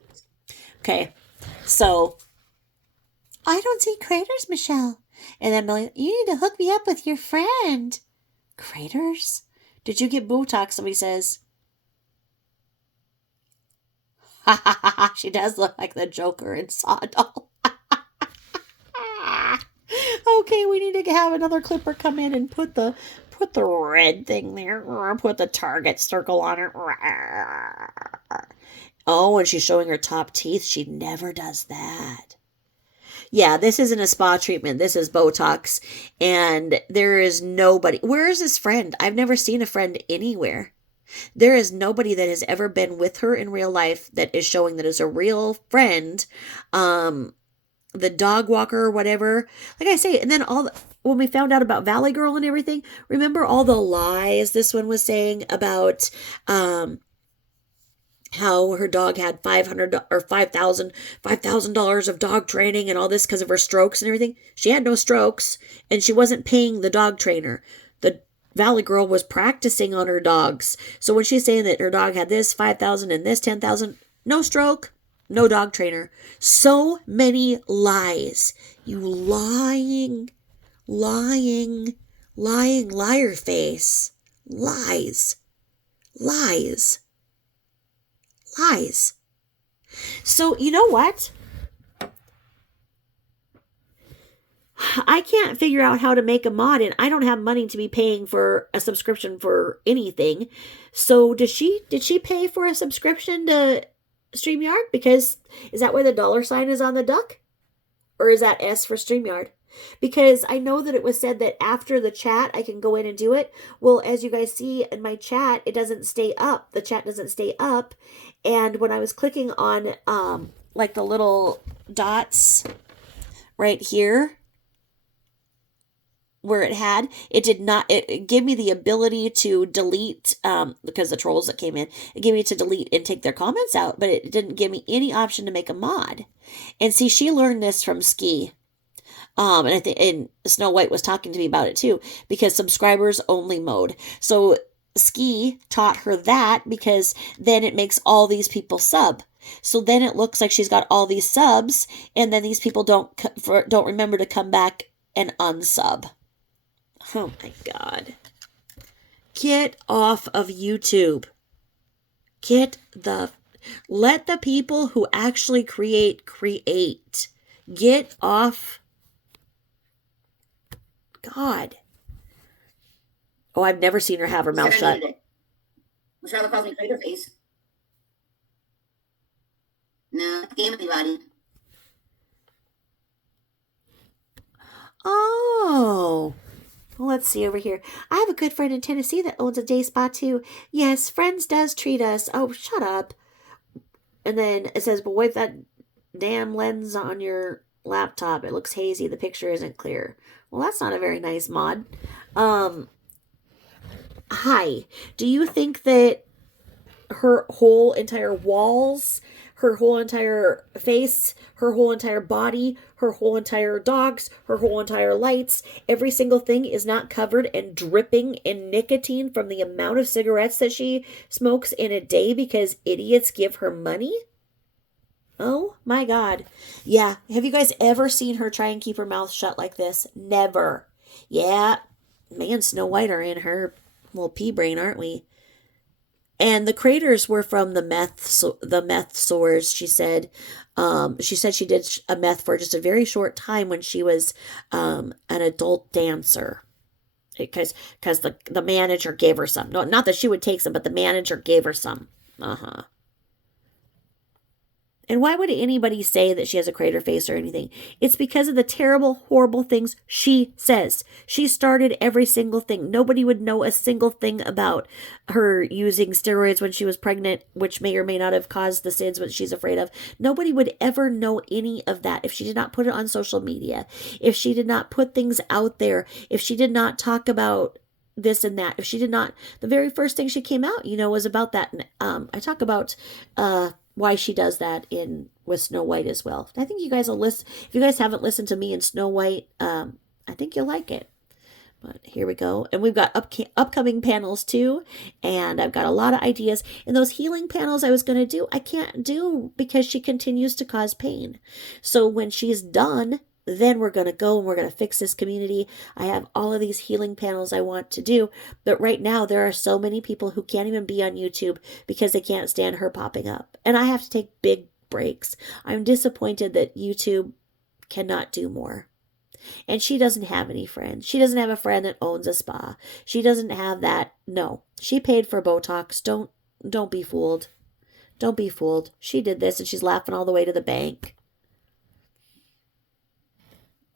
Okay. So, I don't see craters, Michelle. And then Millie, you need to hook me up with your friend. Craters? Did you get botox? Somebody says. Ha ha ha ha. She does look like the Joker in Saw Doll. Okay, we need to have another clipper come in and put the red thing there, or put the target circle on it. Oh, and she's showing her top teeth. She never does that. Yeah, this isn't a spa treatment. This is Botox. And there is nobody. Where is this friend? I've never seen a friend anywhere. There is nobody that has ever been with her in real life that is showing that is a real friend. The dog walker or whatever. Like I say, and then when we found out about Valley Girl and everything, remember all the lies this one was saying about how her dog had $500 or $5,000 of dog training and all this because of her strokes and everything. She had no strokes, and she wasn't paying the dog trainer. The Valley Girl was practicing on her dogs. So when she's saying that her dog had this 5,000 and this 10,000, no stroke, no dog trainer. So many lies. You lying liar face. Lies. So, you know what? I can't figure out how to make a mod, and I don't have money to be paying for a subscription for anything. So did she pay for a subscription to StreamYard? Because is that where the $sign is on the duck? Or is that S for StreamYard? Because I know that it was said that after the chat, I can go in and do it. Well, as you guys see in my chat, it doesn't stay up. The chat doesn't stay up. And when I was clicking on, like the little dots right here, where it did not, it gave me the ability to delete, because the trolls that came in, it gave me to delete and take their comments out, but it didn't give me any option to make a mod. And see, she learned this from Ski. And I think, and Snow White was talking to me about it too, because subscribers only mode. So Ski taught her that, because then it makes all these people sub. So then it looks like she's got all these subs, and then these people don't remember to come back and unsub. Oh my God. Get off of YouTube. Let the people who actually create. Get off. God. Oh, I've never seen her have her mouth shut. Michelle calls me crater face. No, game anybody. Oh. Well, let's see over here. I have a good friend in Tennessee that owns a day spa too. Yes, Friends does treat us. Oh, shut up. And then it says, but wipe that damn lens on your laptop. It looks hazy. The picture isn't clear. Well, that's not a very nice mod. Hi. Do you think that her whole entire walls, her whole entire face, her whole entire body, her whole entire dogs, her whole entire lights, every single thing is not covered and dripping in nicotine from the amount of cigarettes that she smokes in a day because idiots give her money? Oh my God. Yeah. Have you guys ever seen her try and keep her mouth shut like this? Never. Yeah. Me and Snow White are in her little pea brain, aren't we? And the craters were from the meth sores, she said. She said she did a meth for just a very short time when she was an adult dancer. Because the manager gave her some. No, not that she would take some, but the manager gave her some. Uh-huh. And why would anybody say that she has a crater face or anything? It's because of the terrible, horrible things she says. She started every single thing. Nobody would know a single thing about her using steroids when she was pregnant, which may or may not have caused the SIDS, which she's afraid of. Nobody would ever know any of that if she did not put it on social media, if she did not put things out there, if she did not talk about this and that, if she did not, the very first thing she came out, was about that. And I talk about why she does that in with Snow White as well. I think you guys will listen. If you guys haven't listened to me in Snow White, I think you'll like it. But here we go. And we've got upcoming panels too. And I've got a lot of ideas. And those healing panels I was going to do, I can't do because she continues to cause pain. So when she's done, then we're going to go and we're going to fix this community. I have all of these healing panels I want to do. But right now, there are so many people who can't even be on YouTube because they can't stand her popping up. And I have to take big breaks. I'm disappointed that YouTube cannot do more. And she doesn't have any friends. She doesn't have a friend that owns a spa. She doesn't have that. No, she paid for Botox. Don't be fooled. Don't be fooled. She did this and she's laughing all the way to the bank.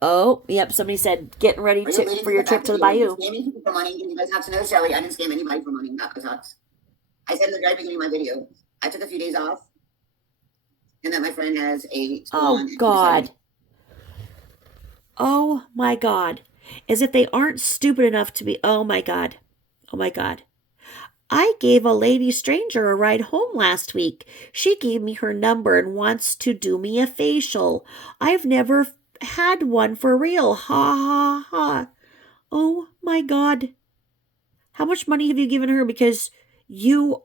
Oh, yep. Somebody said getting ready for your trip to the bayou. Scamming people for money. You guys have to know, Shelly, I didn't scam anybody for money, not Botox. I said in the very beginning of my video, I took a few days off, and that my friend has a salon. Oh God. Oh my God. As if they aren't stupid enough to be. Oh my God. Oh my God. I gave a lady stranger a ride home last week. She gave me her number and wants to do me a facial. I've never had one for real. Ha ha ha. Oh my God. How much money have you given her? Because you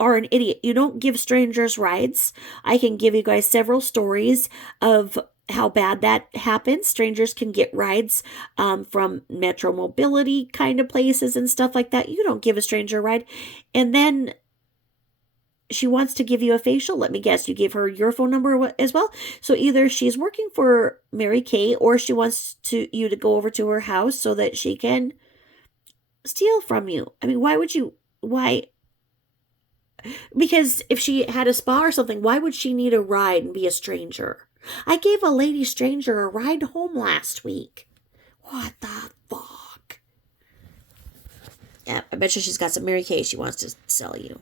are an idiot. You don't give strangers rides. I can give you guys several stories of how bad that happens. Strangers can get rides from Metro Mobility kind of places and stuff like that. You don't give a stranger a ride. And then she wants to give you a facial. Let me guess, you gave her your phone number as well? So either she's working for Mary Kay or she wants you to go over to her house so that she can steal from you. I mean, why? Because if she had a spa or something, why would she need a ride and be a stranger? I gave a lady stranger a ride home last week. What the fuck? Yeah, I bet you she's got some Mary Kay she wants to sell you.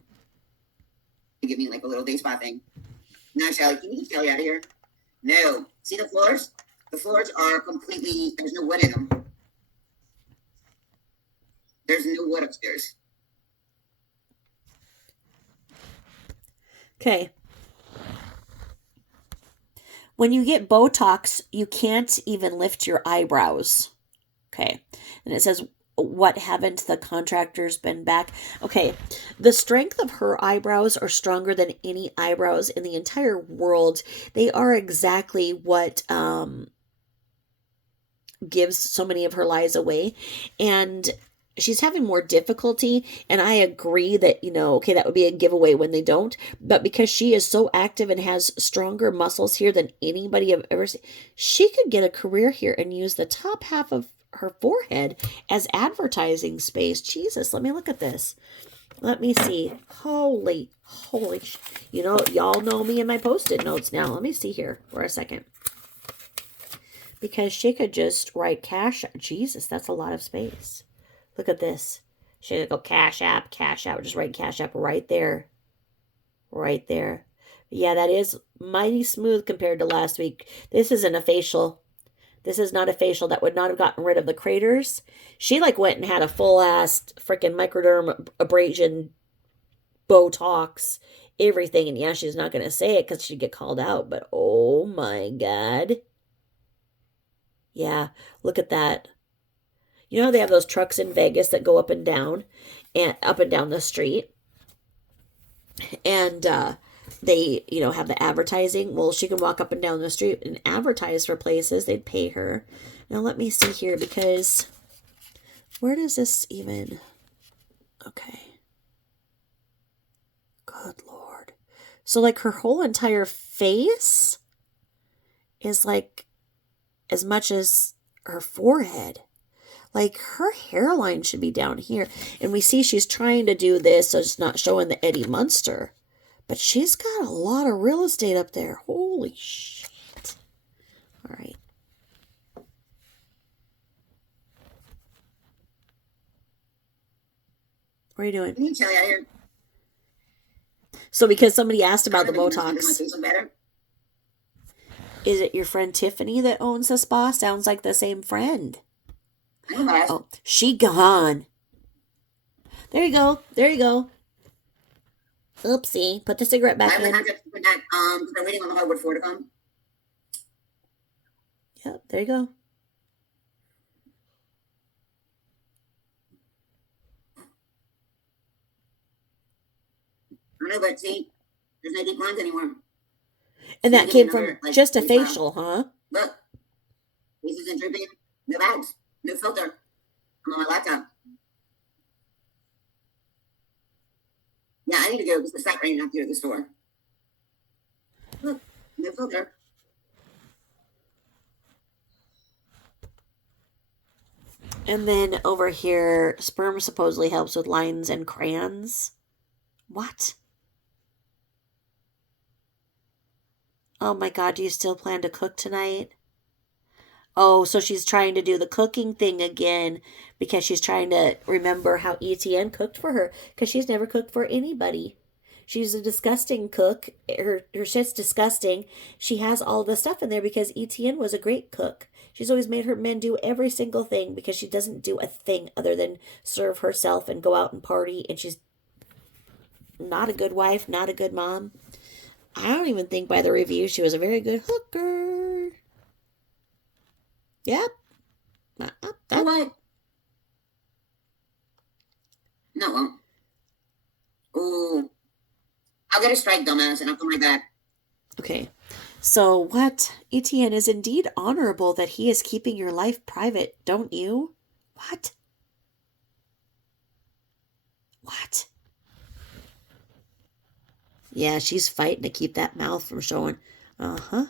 Give me like a little day spa thing. No, Shelly, can you get Shelly out of here? No. See the floors? The floors are completely, there's no wood in them. There's no wood upstairs. Okay. When you get Botox, you can't even lift your eyebrows. Okay. And it says, what haven't the contractors been back? Okay. The strength of her eyebrows are stronger than any eyebrows in the entire world. They are exactly what gives so many of her lies away. And she's having more difficulty, and I agree that, okay, that would be a giveaway when they don't, but because she is so active and has stronger muscles here than anybody I've ever seen, she could get a career here and use the top half of her forehead as advertising space. Jesus, let me look at this. Let me see. Holy, y'all know me and my Post-it notes now. Let me see here for a second. Because she could just write cash. Jesus, that's a lot of space. Look at this. She could go Cash App. Just write Cash App right there. Right there. Yeah, that is mighty smooth compared to last week. This isn't a facial. This is not a facial. That would not have gotten rid of the craters. She went and had a full-ass freaking microderm abrasion, Botox, everything. And yeah, she's not going to say it because she'd get called out. But oh my God. Yeah, look at that. You know how they have those trucks in Vegas that go up and down the street? And they, have the advertising. Well, she can walk up and down the street and advertise for places. They'd pay her. Now, let me see here, because where does this even... Okay. Good Lord. So, her whole entire face is, as much as her forehead. Her hairline should be down here. And we see she's trying to do this so it's not showing the Eddie Munster. But she's got a lot of real estate up there. Holy shit. All right. What are you doing? Can you tell you out here? So because somebody asked about the Botox. Is it your friend Tiffany that owns the spa? Sounds like the same friend. Oh, she gone. There you go. There you go. Oopsie. Put the cigarette back in. Because I'm waiting on the hardwood floor to come. Yep, there you go. I know, but see, there's no deep lines anymore. And that came from just a facial, huh? Look, this isn't dripping. No bags, no filter. I'm on my laptop. Yeah, I need to go because it's not raining out here at the store. Look, no filter. And then over here, sperm supposedly helps with lines and crayons. What? Oh my God, do you still plan to cook tonight? Oh, so she's trying to do the cooking thing again because she's trying to remember how ETN cooked for her because she's never cooked for anybody. She's a disgusting cook. Her shit's disgusting. She has all the stuff in there because ETN was a great cook. She's always made her men do every single thing because she doesn't do a thing other than serve herself and go out and party. And she's not a good wife, not a good mom. I don't even think by the review she was a very good hooker. Yep. What? No. Ooh. I'll get a strike, dumbass, and I'll come right back. Okay. So what? ETN is indeed honorable that he is keeping your life private, don't you? What? What? Yeah, she's fighting to keep that mouth from showing. Uh-huh.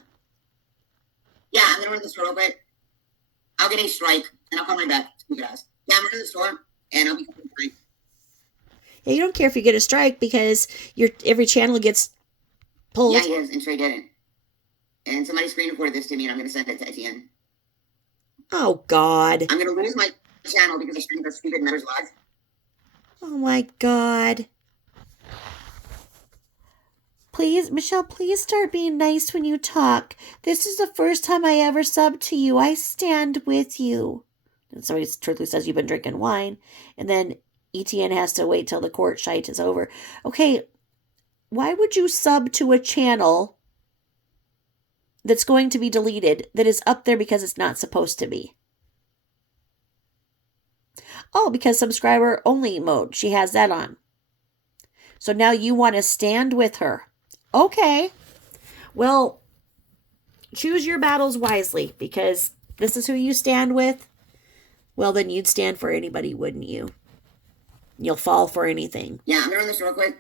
Yeah, I'm going to run to the store real quick. I'll get a strike, and I'll come right back to you guys. Yeah, I'm running to the store, and I'll be coming back. Yeah, you don't care if you get a strike because every channel gets pulled. Yeah, he is, and Trey didn't. And somebody screen recorded this to me, and I'm going to send it to Etienne. Oh, God. I'm going to lose my channel because I streamed the stupid Members Live. Oh, my God. Please, Michelle, please start being nice when you talk. This is the first time I ever subbed to you. I stand with you. And somebody truthfully says you've been drinking wine. And then ETN has to wait till the court shite is over. Okay, why would you sub to a channel that's going to be deleted that is up there because it's not supposed to be? Oh, because subscriber only mode. She has that on. So now you want to stand with her. Okay. Well, choose your battles wisely because this is who you stand with. Well, then you'd stand for anybody, wouldn't you? You'll fall for anything. Yeah, I'm going to run this real quick.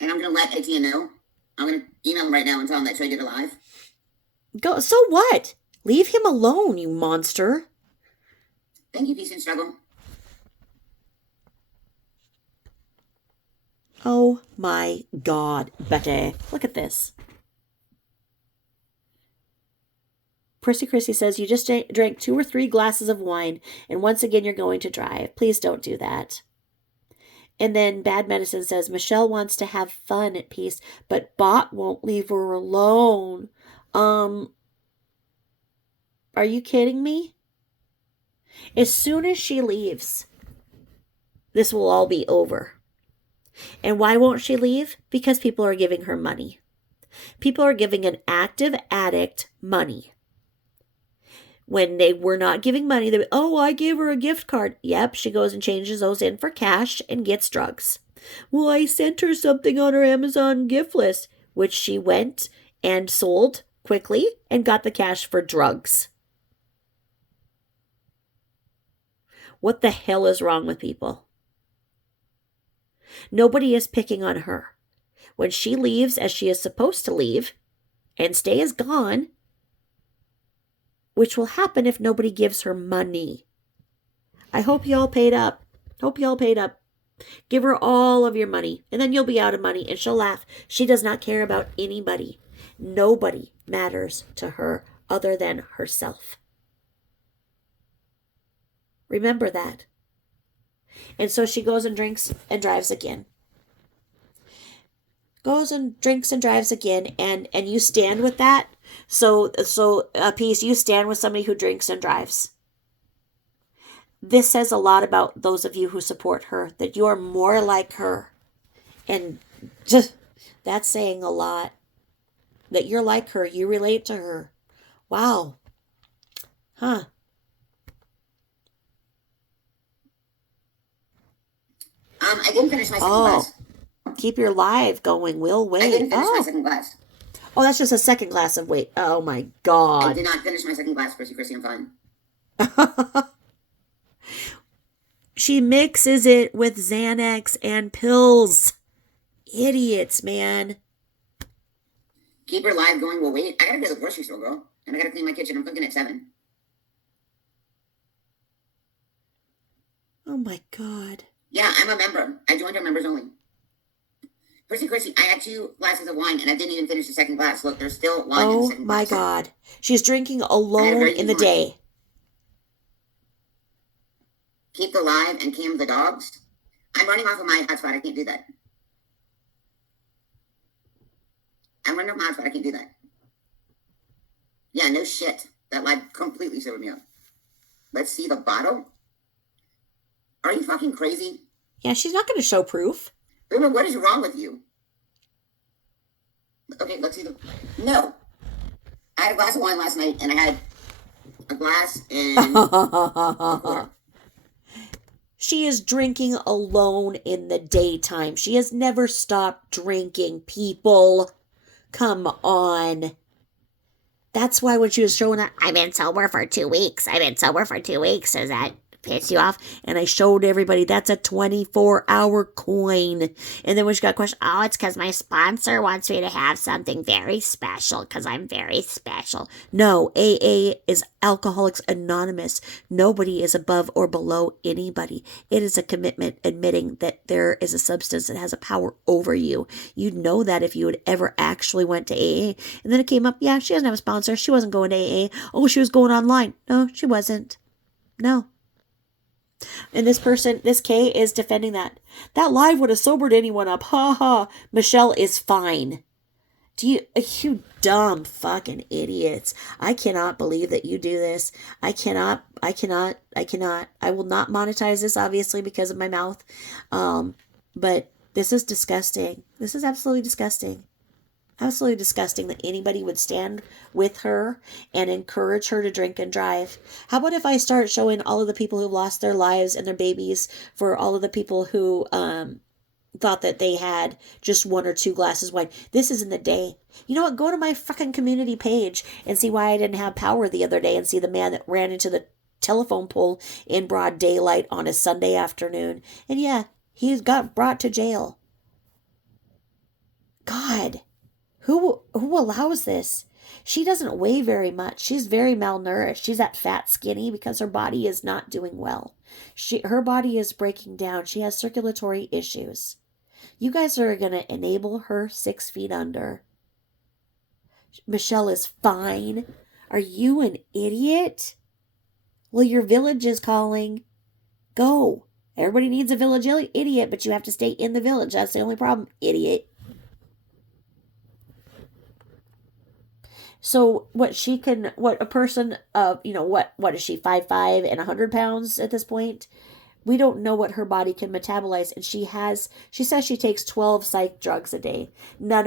And I'm going to let Etienne know. I'm going to email him right now and tell him that Trey did it live. Go. So what? Leave him alone, you monster. Thank you, Peace and Struggle. Oh my God, Betty. Look at this. Prissy Chrissy says, you just drank 2 or 3 glasses of wine, and once again you're going to drive. Please don't do that. And then Bad Medicine says, Michelle wants to have fun at peace, but Bot won't leave her alone. Are you kidding me? As soon as she leaves, this will all be over. And why won't she leave? Because people are giving her money. People are giving an active addict money. When they were not giving money, they I gave her a gift card. Yep, she goes and changes those in for cash and gets drugs. Well, I sent her something on her Amazon gift list, which she went and sold quickly and got the cash for drugs. What the hell is wrong with people? Nobody is picking on her. When she leaves as she is supposed to leave and stay as gone, which will happen if nobody gives her money. I hope you all paid up. Give her all of your money, and then you'll be out of money, and she'll laugh. She does not care about anybody. Nobody matters to her other than herself. Remember that. And so she goes and drinks and drives again. Goes and drinks and drives again, and you stand with that. So Peace, you stand with somebody who drinks and drives. this says a lot about those of you who support her, that you are more like her. And just that's saying a lot. That you're like her, you relate to her. Wow. Huh. I didn't finish my second glass. Keep your live going. We'll wait. I didn't finish my second glass. Oh, that's just a second glass of wait. Oh my God. I did not finish my second glass, Chrissy, I'm fine. She mixes it with Xanax and pills. Idiots, man. Keep her live going. We'll wait. I gotta go to the grocery store, girl. And I gotta clean my kitchen. I'm cooking at 7. Oh my God. Yeah, I'm a member. I joined our members only. Chrissy, I had 2 glasses of wine and I didn't even finish the second glass. Look, there's still wine in the second glass. Oh my God. She's drinking alone in the day. Keep the live and cam the dogs. I'm running off of my hotspot. I can't do that. I'm running off my hotspot. I can't do that. Yeah, no shit. That live completely sobered me up. Let's see the bottle. Are you fucking crazy? Yeah, she's not going to show proof. Boomer, what is wrong with you? Okay, let's see the... No. I had a glass of wine last night, and I had a glass and... She is drinking alone in the daytime. She has never stopped drinking, people. Come on. That's why when she was showing that, I've been sober for 2 weeks. Does that piss you off? And I showed everybody that's a 24-hour coin. And then when she got questioned, oh, it's because my sponsor wants me to have something very special because I'm very special. No, AA is Alcoholics Anonymous. Nobody is above or below anybody. It is a commitment admitting that there is a substance that has a power over you. You'd know that if you had ever actually went to AA. And then it came up, yeah, she doesn't have a sponsor. She wasn't going to AA. Oh, she was going online. No, she wasn't. No. And this person, this K, is defending that. That live would have sobered anyone up. Ha ha. Michelle is fine. You dumb fucking idiots. I cannot believe that you do this. I cannot. I will not monetize this, obviously, because of my mouth. But this is disgusting. This is absolutely disgusting. Absolutely disgusting that anybody would stand with her and encourage her to drink and drive. How about if I start showing all of the people who lost their lives and their babies for all of the people who thought that they had just 1 or 2 glasses of wine? This is in the day. You know what? Go to my fucking community page and see why I didn't have power the other day and see the man that ran into the telephone pole in broad daylight on a Sunday afternoon. And yeah, he got brought to jail. God. Who allows this? She doesn't weigh very much. She's very malnourished. She's that fat skinny because her body is not doing well. Her body is breaking down. She has circulatory issues. You guys are going to enable her 6 feet under. Michelle is fine. Are you an idiot? Well, your village is calling. Go. Everybody needs a village idiot, but you have to stay in the village. That's the only problem, idiot. So what a person of, what is she, 5'5" and 100 pounds at this point? We don't know what her body can metabolize. And she says she takes 12 psych drugs a day. No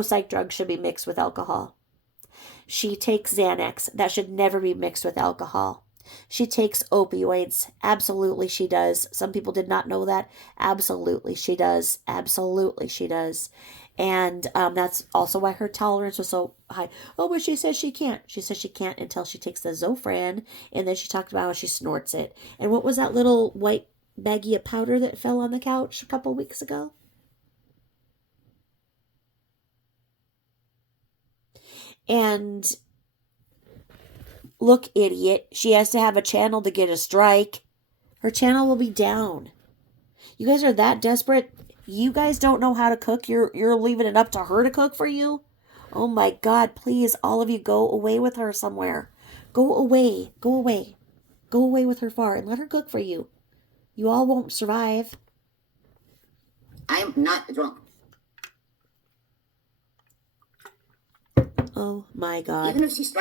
psych drugs should be mixed with alcohol. She takes Xanax. That should never be mixed with alcohol. She takes opioids. Absolutely she does. Some people did not know that. Absolutely she does. Absolutely she does. And that's also why her tolerance was so high. Oh, but she says she can't. She says she can't until she takes the Zofran. And then she talked about how she snorts it. And what was that little white baggie of powder that fell on the couch a couple weeks ago? And look, idiot, she has to have a channel to get a strike. Her channel will be down. You guys are that desperate. You guys don't know how to cook. You're leaving it up to her to cook for you. Oh my God, please, all of you go away with her somewhere. Go away. Go away. Go away with her far and let her cook for you. You all won't survive. I'm not drunk. Oh my God. Even if she's...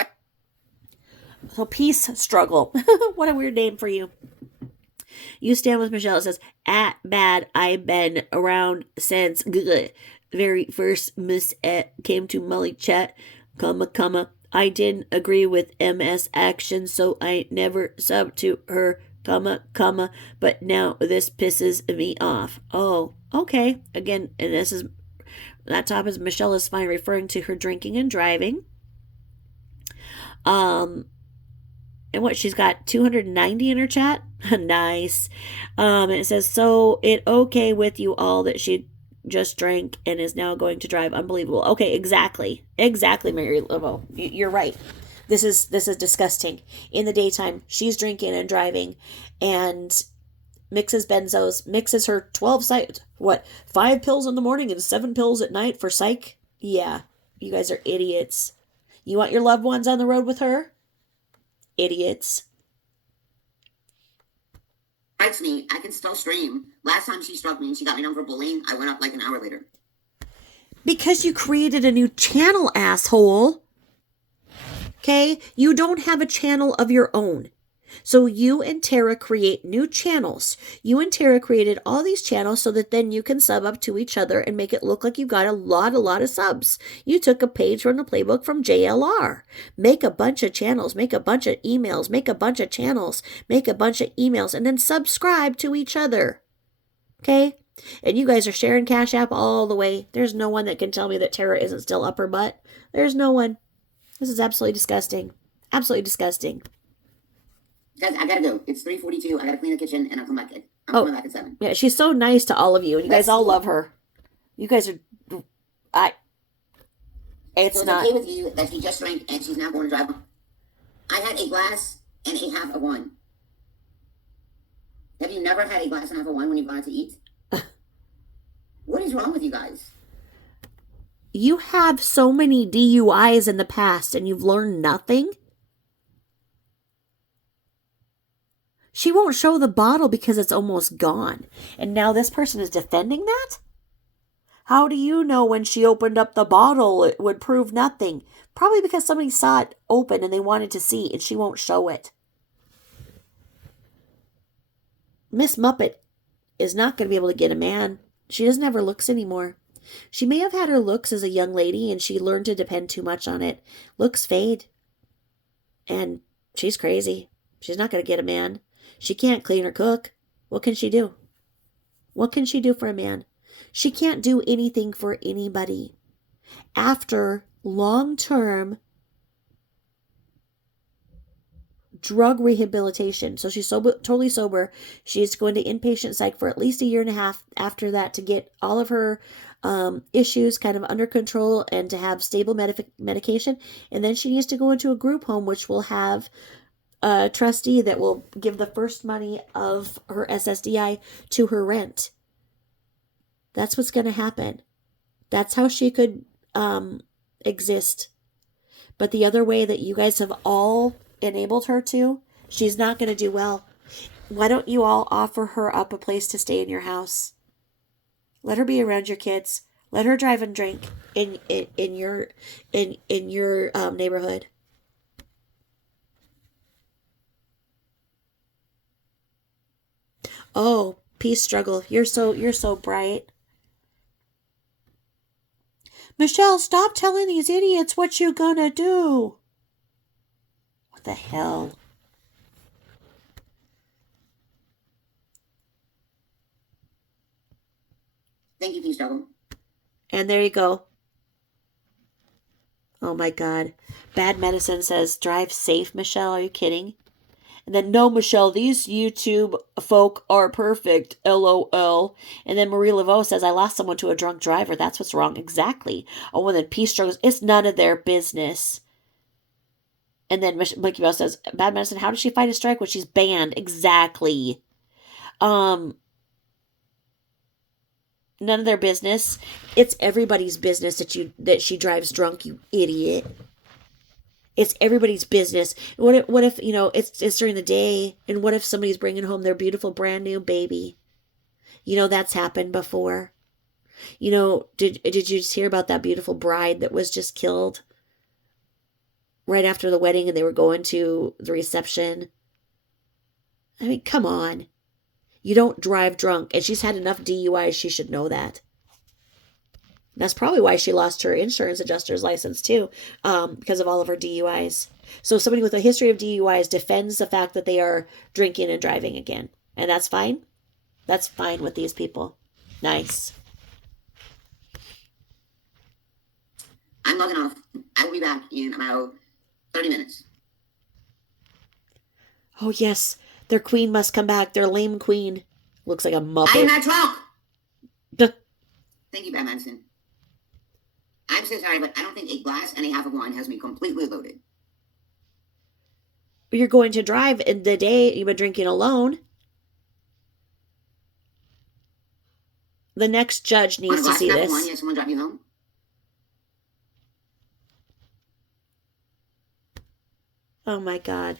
So peace struggle. What a weird name for you. You stand with Michelle. It says, at bad, I've been around since the very first Miss came to Molly chat, comma. I didn't agree with MS action, so I never subbed to her, comma. But now this pisses me off. Oh, okay. Again, and that top is Michelle is fine, referring to her drinking and driving. And what, she's got 290 in her chat? Nice. And it says, so it okay with you all that she just drank and is now going to drive? Unbelievable. Okay, exactly, Mary Livo. You're right. This is disgusting. In the daytime, she's drinking and driving, and mixes benzos, mixes her 5 pills in the morning and 7 pills at night for psych? Yeah, you guys are idiots. You want your loved ones on the road with her? Idiots. Strikes me, I can still stream. Last time she struck me and she got me down for bullying, I went up like an hour later. Because you created a new channel, asshole. Okay? You don't have a channel of your own. So you and Tara create new channels. You and Tara created all these channels so that then you can sub up to each other and make it look like you got a lot of subs. You took a page from the playbook from JLR. Make a bunch of channels, make a bunch of emails, make a bunch of channels, make a bunch of emails, and then subscribe to each other. Okay? And you guys are sharing Cash App all the way. There's no one that can tell me that Tara isn't still up her butt. There's no one. This is absolutely disgusting. Absolutely disgusting. Guys, I gotta go. It's 3:42. I gotta clean the kitchen, and I'll come back. I'm coming back at 7. Yeah, she's so nice to all of you, and you guys all love her. You guys are, it's so not okay with you that she just drank and she's now going to drive. I had a glass and a half of wine. Have you never had a glass and a half of wine when you've gone out to eat? What is wrong with you guys? You have so many DUIs in the past, and you've learned nothing? She won't show the bottle because it's almost gone. And now this person is defending that? How do you know when she opened up the bottle it would prove nothing? Probably because somebody saw it open and they wanted to see, and she won't show it. Miss Muppet is not going to be able to get a man. She doesn't have her looks anymore. She may have had her looks as a young lady, and she learned to depend too much on it. Looks fade. And she's crazy. She's not going to get a man. She can't clean or cook. What can she do? What can she do for a man? She can't do anything for anybody. After long-term drug rehabilitation, so she's totally sober, she's going to inpatient psych for at least a year and a half after that to get all of her issues kind of under control and to have stable medication. And then she needs to go into a group home, which will have a trustee that will give the first money of her SSDI to her rent. That's what's going to happen. That's how she could exist. But the other way that you guys have all enabled her to, she's not going to do well. Why don't you all offer her up a place to stay in your house? Let her be around your kids. Let her drive and drink in your neighborhood. Oh, peace struggle. You're so bright. Michelle, stop telling these idiots what you gonna do. What the hell? Thank you, peace struggle. And there you go. Oh my God. Bad Medicine says, drive safe, Michelle. Are you kidding? And then, no, Michelle, these YouTube folk are perfect, LOL. And then Marie Laveau says, I lost someone to a drunk driver. That's what's wrong. Exactly. Oh, and then Peace struggles. It's none of their business. And then Mickey Mouse says, Bad Medicine, how does she fight a strike when she's banned? Exactly. None of their business. It's everybody's business that she drives drunk, you idiot. It's everybody's business. What if it's during the day, and what if somebody's bringing home their beautiful brand new baby? That's happened before. Did you just hear about that beautiful bride that was just killed right after the wedding, and they were going to the reception? I mean, come on. You don't drive drunk. And she's had enough DUIs, she should know that. That's probably why she lost her insurance adjuster's license too, because of all of her DUIs. So somebody with a history of DUIs defends the fact that they are drinking and driving again. And that's fine. That's fine with these people. Nice. I'm logging off. I will be back in about 30 minutes. Oh, yes. Their queen must come back. Their lame queen. Looks like a muppet. I'm not drunk! Duh. Thank you, Bad Madison. I'm so sorry, but I don't think a glass and a half of wine has me completely loaded. You're going to drive in the day you've been drinking alone. The next judge needs to see this. Wine, someone drop you home? Oh my God.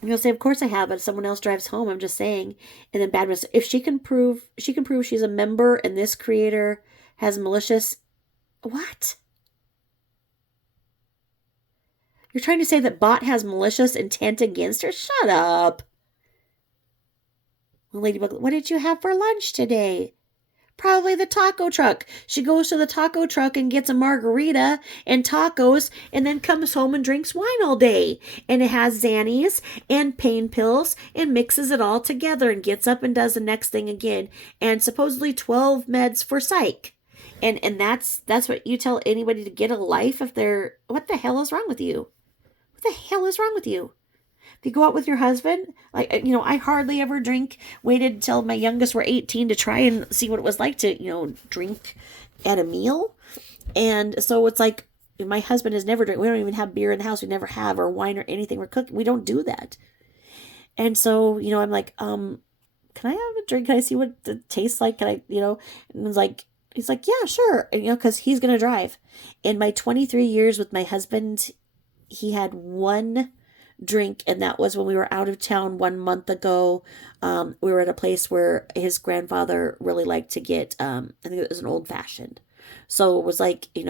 You'll say, of course I have, but someone else drives home. I'm just saying. And then Badman, if she can prove she's a member and this creator has malicious. What? You're trying to say that Bot has malicious intent against her? Shut up. Ladybug, what did you have for lunch today? Probably the taco truck. She goes to the taco truck and gets a margarita and tacos and then comes home and drinks wine all day. And it has Xannies and pain pills and mixes it all together and gets up and does the next thing again. And supposedly 12 meds for psych. And that's what you tell anybody to get a life if they're... What the hell is wrong with you? What the hell is wrong with you? If you go out with your husband, I hardly ever drink. Waited until my youngest were 18 to try and see what it was like to, drink at a meal. And so it's like, my husband has never drank. We don't even have beer in the house. We never have, or wine or anything. We're cooking. We don't do that. And so, I'm like, can I have a drink? Can I see what it tastes like? Can I, and it's like, he's like, yeah, sure. And, because he's going to drive. In my 23 years with my husband, he had one drink, and that was when we were out of town 1 month ago. We were at a place where his grandfather really liked to get, I think it was an old fashioned. So it was like, he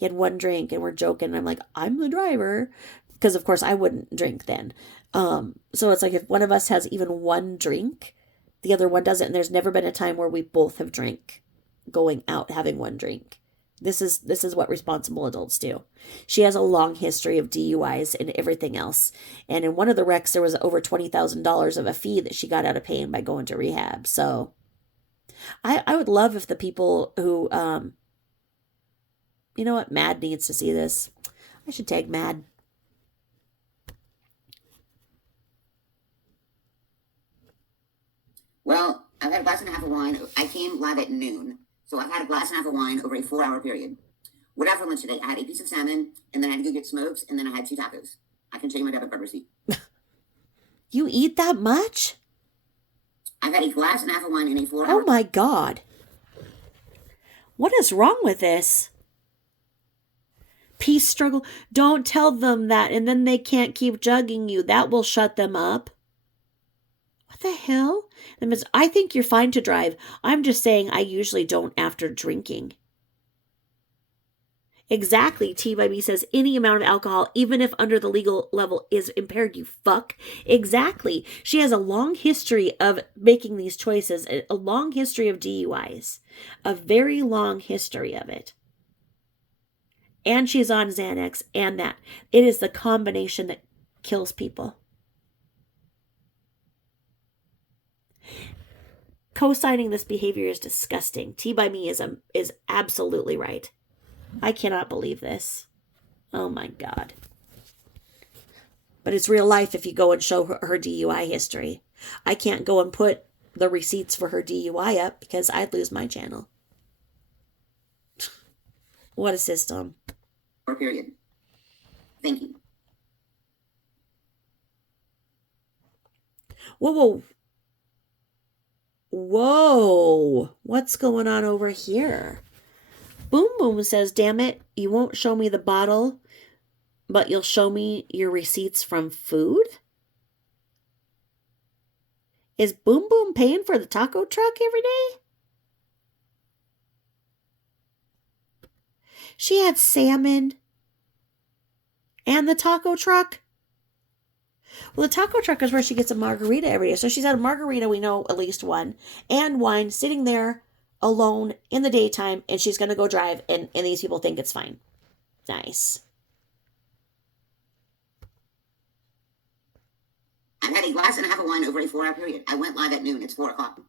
had one drink and we're joking. And I'm like, I'm the driver. Because of course I wouldn't drink then. So it's like if one of us has even one drink, the other one doesn't. And there's never been a time where we both have drank going out, having one drink. This is what responsible adults do. She has a long history of DUIs and everything else. And in one of the wrecks, there was over $20,000 of a fee that she got out of paying by going to rehab. So I would love if the people who, you know what, Mad needs to see this. I should tag Mad. Well, I've had a glass and a half of wine. I came live at noon. So I've had a glass and a half of wine over a 4-hour period. What I had for lunch today? I had a piece of salmon, and then I had to go get smokes, and then I had 2 tacos. I can show you my debit card receipt. You eat that much? I've had a glass and a half of wine in a 4-hour... Oh my God. What is wrong with this? Peace struggle. Don't tell them that, and then they can't keep jugging you. That will shut them up. What the hell? I think you're fine to drive. I'm just saying I usually don't after drinking. Exactly. T by B says any amount of alcohol, even if under the legal level, is impaired, you fuck. Exactly. She has a long history of making these choices, a long history of DUIs, a very long history of it. And she's on Xanax and that. It is the combination that kills people. Co-signing this behavior is disgusting. T by me is absolutely right. I cannot believe this. Oh my God. But it's real life if you go and show her DUI history. I can't go and put the receipts for her DUI up because I'd lose my channel. What a system. Period. Thank you. Whoa. Whoa, what's going on over here? Boom Boom says, damn it, you won't show me the bottle, but you'll show me your receipts from food? Is Boom Boom paying for the taco truck every day? She had salmon and the taco truck? Well, the taco truck is where she gets a margarita every day. So she's had a margarita, we know at least one, and wine sitting there alone in the daytime, and she's going to go drive, and these people think it's fine. Nice. I had a glass and a half of wine over a 4-hour period. I went live at noon. It's 4 o'clock.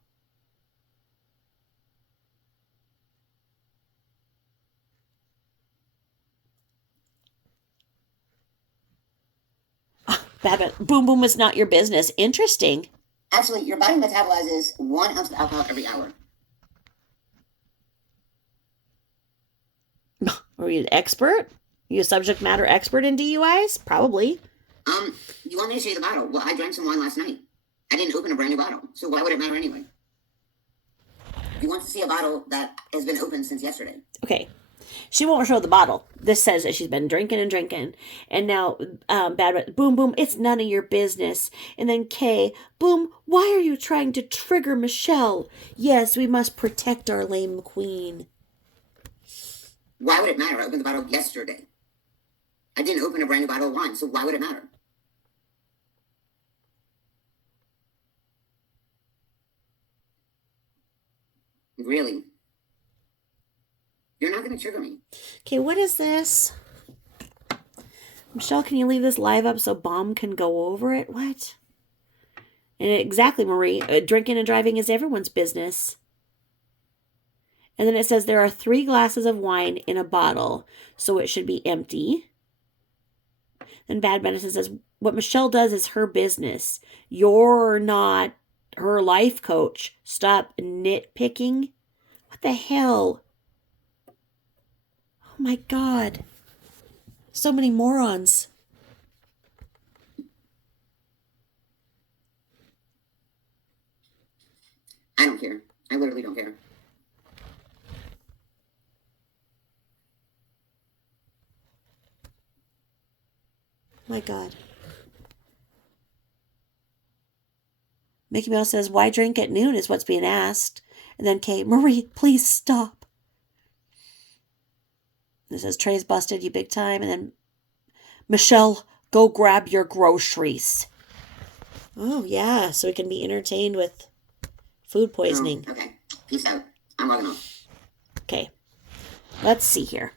Bad. Boom boom is not your business. Interesting. Actually, your body metabolizes 1 ounce of alcohol every hour. Are you an expert? You a subject matter expert in DUIs? Probably. You want me to show you the bottle? Well, I drank some wine last night. I didn't open a brand new bottle, so why would it matter anyway? You want to see a bottle that has been opened since yesterday. Okay. She won't show the bottle. This says that she's been drinking and drinking. And now, boom, boom, it's none of your business. And then Kay, boom, why are you trying to trigger Michelle? Yes, we must protect our lame queen. Why would it matter? I opened the bottle yesterday. I didn't open a brand new bottle of wine, so why would it matter? Really? You're not going to trigger me. Okay, what is this? Michelle, can you leave this live up so Bomb can go over it? What? And exactly, Marie. Drinking and driving is everyone's business. And then it says there are 3 glasses of wine in a bottle, so it should be empty. And Bad Medicine says, what Michelle does is her business. You're not her life coach. Stop nitpicking. What the hell? Oh my God. So many morons. I don't care. I literally don't care. My God. Mickey Mouse says, why drink at noon is what's being asked. And then Kay, Marie, please stop. It says, Trey's busted you big time. And then Michelle, go grab your groceries. Oh, yeah. So we can be entertained with food poisoning. Oh, okay. Peace out. I'm logging off. Okay. Let's see here.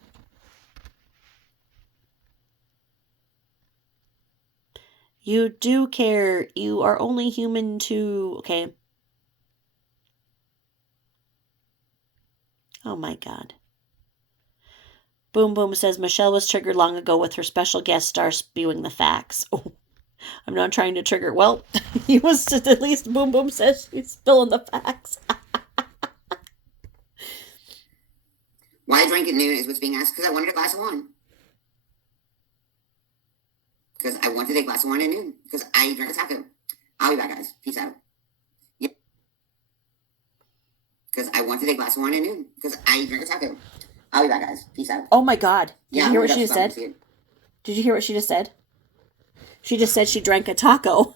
You do care. You are only human too. Okay. Oh my God. Boom Boom says Michelle was triggered long ago with her special guest star spewing the facts. Oh, I'm not trying to trigger. Well, he was at least Boom Boom says she's spilling the facts. Why I drank at noon is what's being asked, because I wanted a glass of wine. Because I wanted a glass of wine at noon. Because I drank a taco. I'll be back, guys. Peace out. Yep. Because I wanted a glass of wine at noon. Because I drank a taco. I'll be back, guys. Peace out. Oh my God. Did you hear what she just said? Did you hear what she just said? She just said she drank a taco.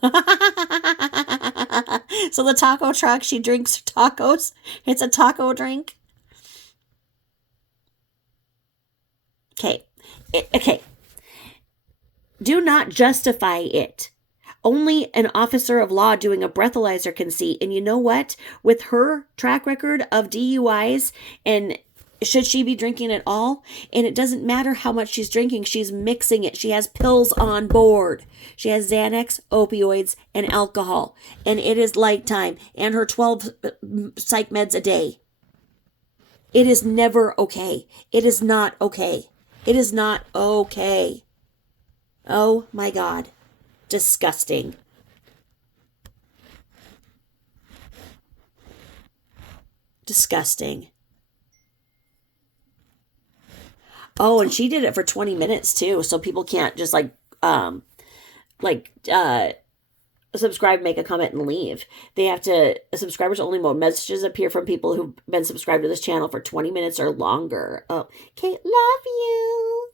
So the taco truck, she drinks tacos. It's a taco drink. Okay. Okay. Do not justify it. Only an officer of law doing a breathalyzer can see. And you know what? With her track record of DUIs, and should she be drinking at all? And it doesn't matter how much she's drinking. She's mixing it. She has pills on board. She has Xanax, opioids, and alcohol. And it is light time. And her 12 psych meds a day. It is never okay. It is not okay. It is not okay. Oh my God. Disgusting. Disgusting. Oh, and she did it for 20 minutes too, so people can't just subscribe, make a comment, and leave. They have to, subscribers only mode. Messages appear from people who've been subscribed to this channel for 20 minutes or longer. Oh, okay, love you.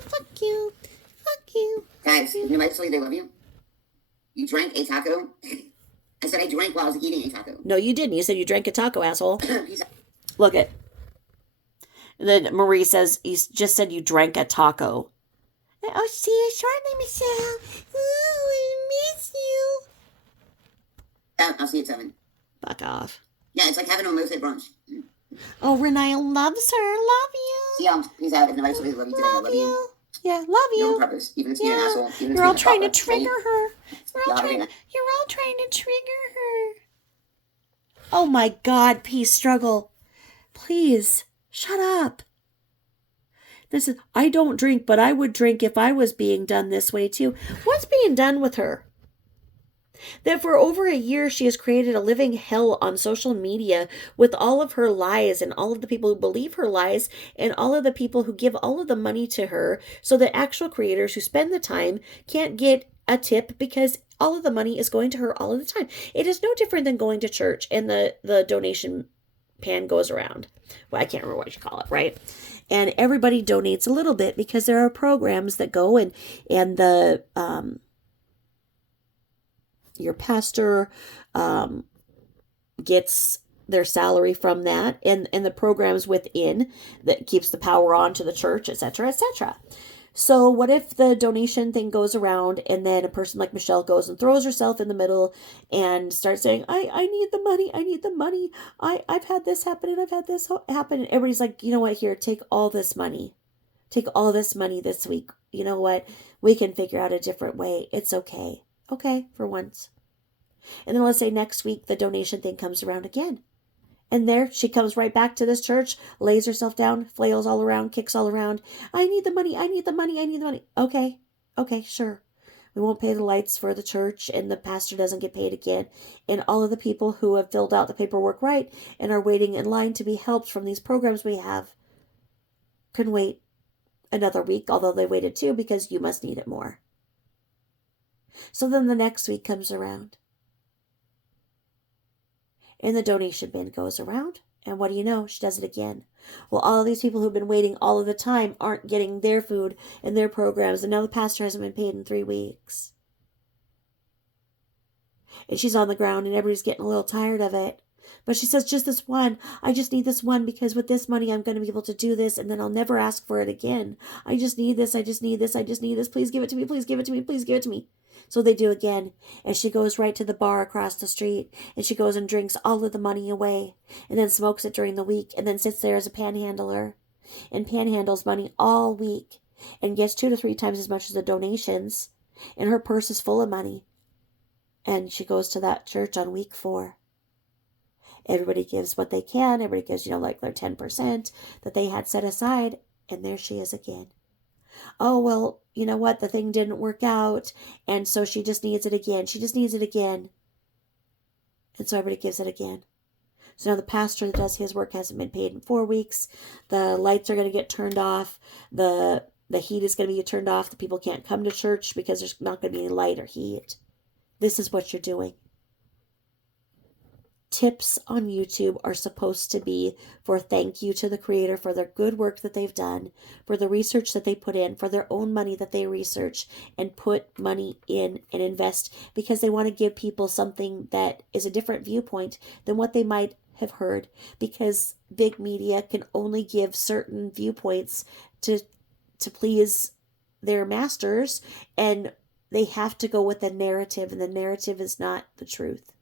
Fuck you. Guys, you might say they love you. You drank a taco. I said I drank while I was eating a taco. No, you didn't. You said you drank a taco, asshole. Look it. And then Marie says, you just said you drank a taco. I'll see you shortly, Michelle. Oh, I miss you. I'll see you at 7. Fuck off. Yeah, it's like having a mimosa at brunch. Oh, Renee loves her. Love you. See y'all. Peace out. If nobody says love you today, I love you. Yeah, love You're you. on purpose. Even if you're an asshole. Even if You're all being a trying to fucker. trigger her. You're all trying to trigger her. Oh my God, peace struggle. Please, shut up. This is, I don't drink, but I would drink if I was being done this way too. What's being done with her? That for over a year she has created a living hell on social media with all of her lies and all of the people who believe her lies and all of the people who give all of the money to her, so that actual creators who spend the time can't get a tip because all of the money is going to her all of the time. It is no different than going to church and the donation pan goes around. Well, I can't remember what you call it, right? And everybody donates a little bit because there are programs that go and the your pastor gets their salary from that, and the programs within that keeps the power on to the church, etc., etc. So what if the donation thing goes around and then a person like Michelle goes and throws herself in the middle and starts saying, I need the money, I need the money, I've had this happen and I've had this happen, and everybody's like, you know what, here, take all this money this week. You know what, we can figure out a different way. It's okay for once. And then let's say next week the donation thing comes around again. And there she comes right back to this church, lays herself down, flails all around, kicks all around. I need the money. Okay, sure. We won't pay the lights for the church, and the pastor doesn't get paid again. And all of the people who have filled out the paperwork right and are waiting in line to be helped from these programs we have can wait another week, although they waited too because you must need it more. So then the next week comes around. And the donation bin goes around. And what do you know? She does it again. Well, all of these people who've been waiting all of the time aren't getting their food and their programs. And now the pastor hasn't been paid in 3 weeks. And she's on the ground and everybody's getting a little tired of it. But she says, just this one. I just need this one because with this money I'm going to be able to do this and then I'll never ask for it again. I just need this. Please give it to me. So they do again, and she goes right to the bar across the street, and she goes and drinks all of the money away, and then smokes it during the week, and then sits there as a panhandler, and panhandles money all week, and gets 2 to 3 times as much as the donations, and her purse is full of money. And she goes to that church on week 4. Everybody gives what they can. Everybody gives, like their 10% that they had set aside, and there she is again. Oh, well, you know what? The thing didn't work out, and so she just needs it again. And so everybody gives it again. So now the pastor that does his work hasn't been paid in 4 weeks. The lights are going to get turned off. The heat is going to be turned off. The people can't come to church because there's not going to be any light or heat. This is what you're doing. Tips on YouTube are supposed to be for thank you to the creator for their good work that they've done, for the research that they put in, for their own money that they research and put money in and invest, because they want to give people something that is a different viewpoint than what they might have heard, because big media can only give certain viewpoints to please their masters, and they have to go with the narrative, and the narrative is not the truth.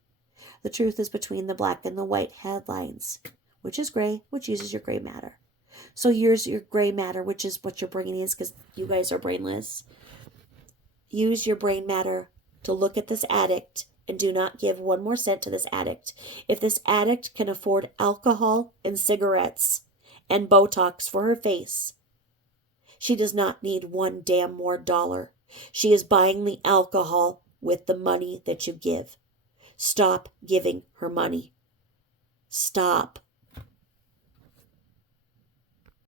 The truth is between the black and the white headlines, which is gray, which uses your gray matter. So here's your gray matter, which is what your brain is, because you guys are brainless. Use your brain matter to look at this addict and do not give 1 more cent to this addict. If this addict can afford alcohol and cigarettes and botox for her face, she does not need 1 damn more dollar. She is buying the alcohol with the money that you give. Stop giving her money. Stop.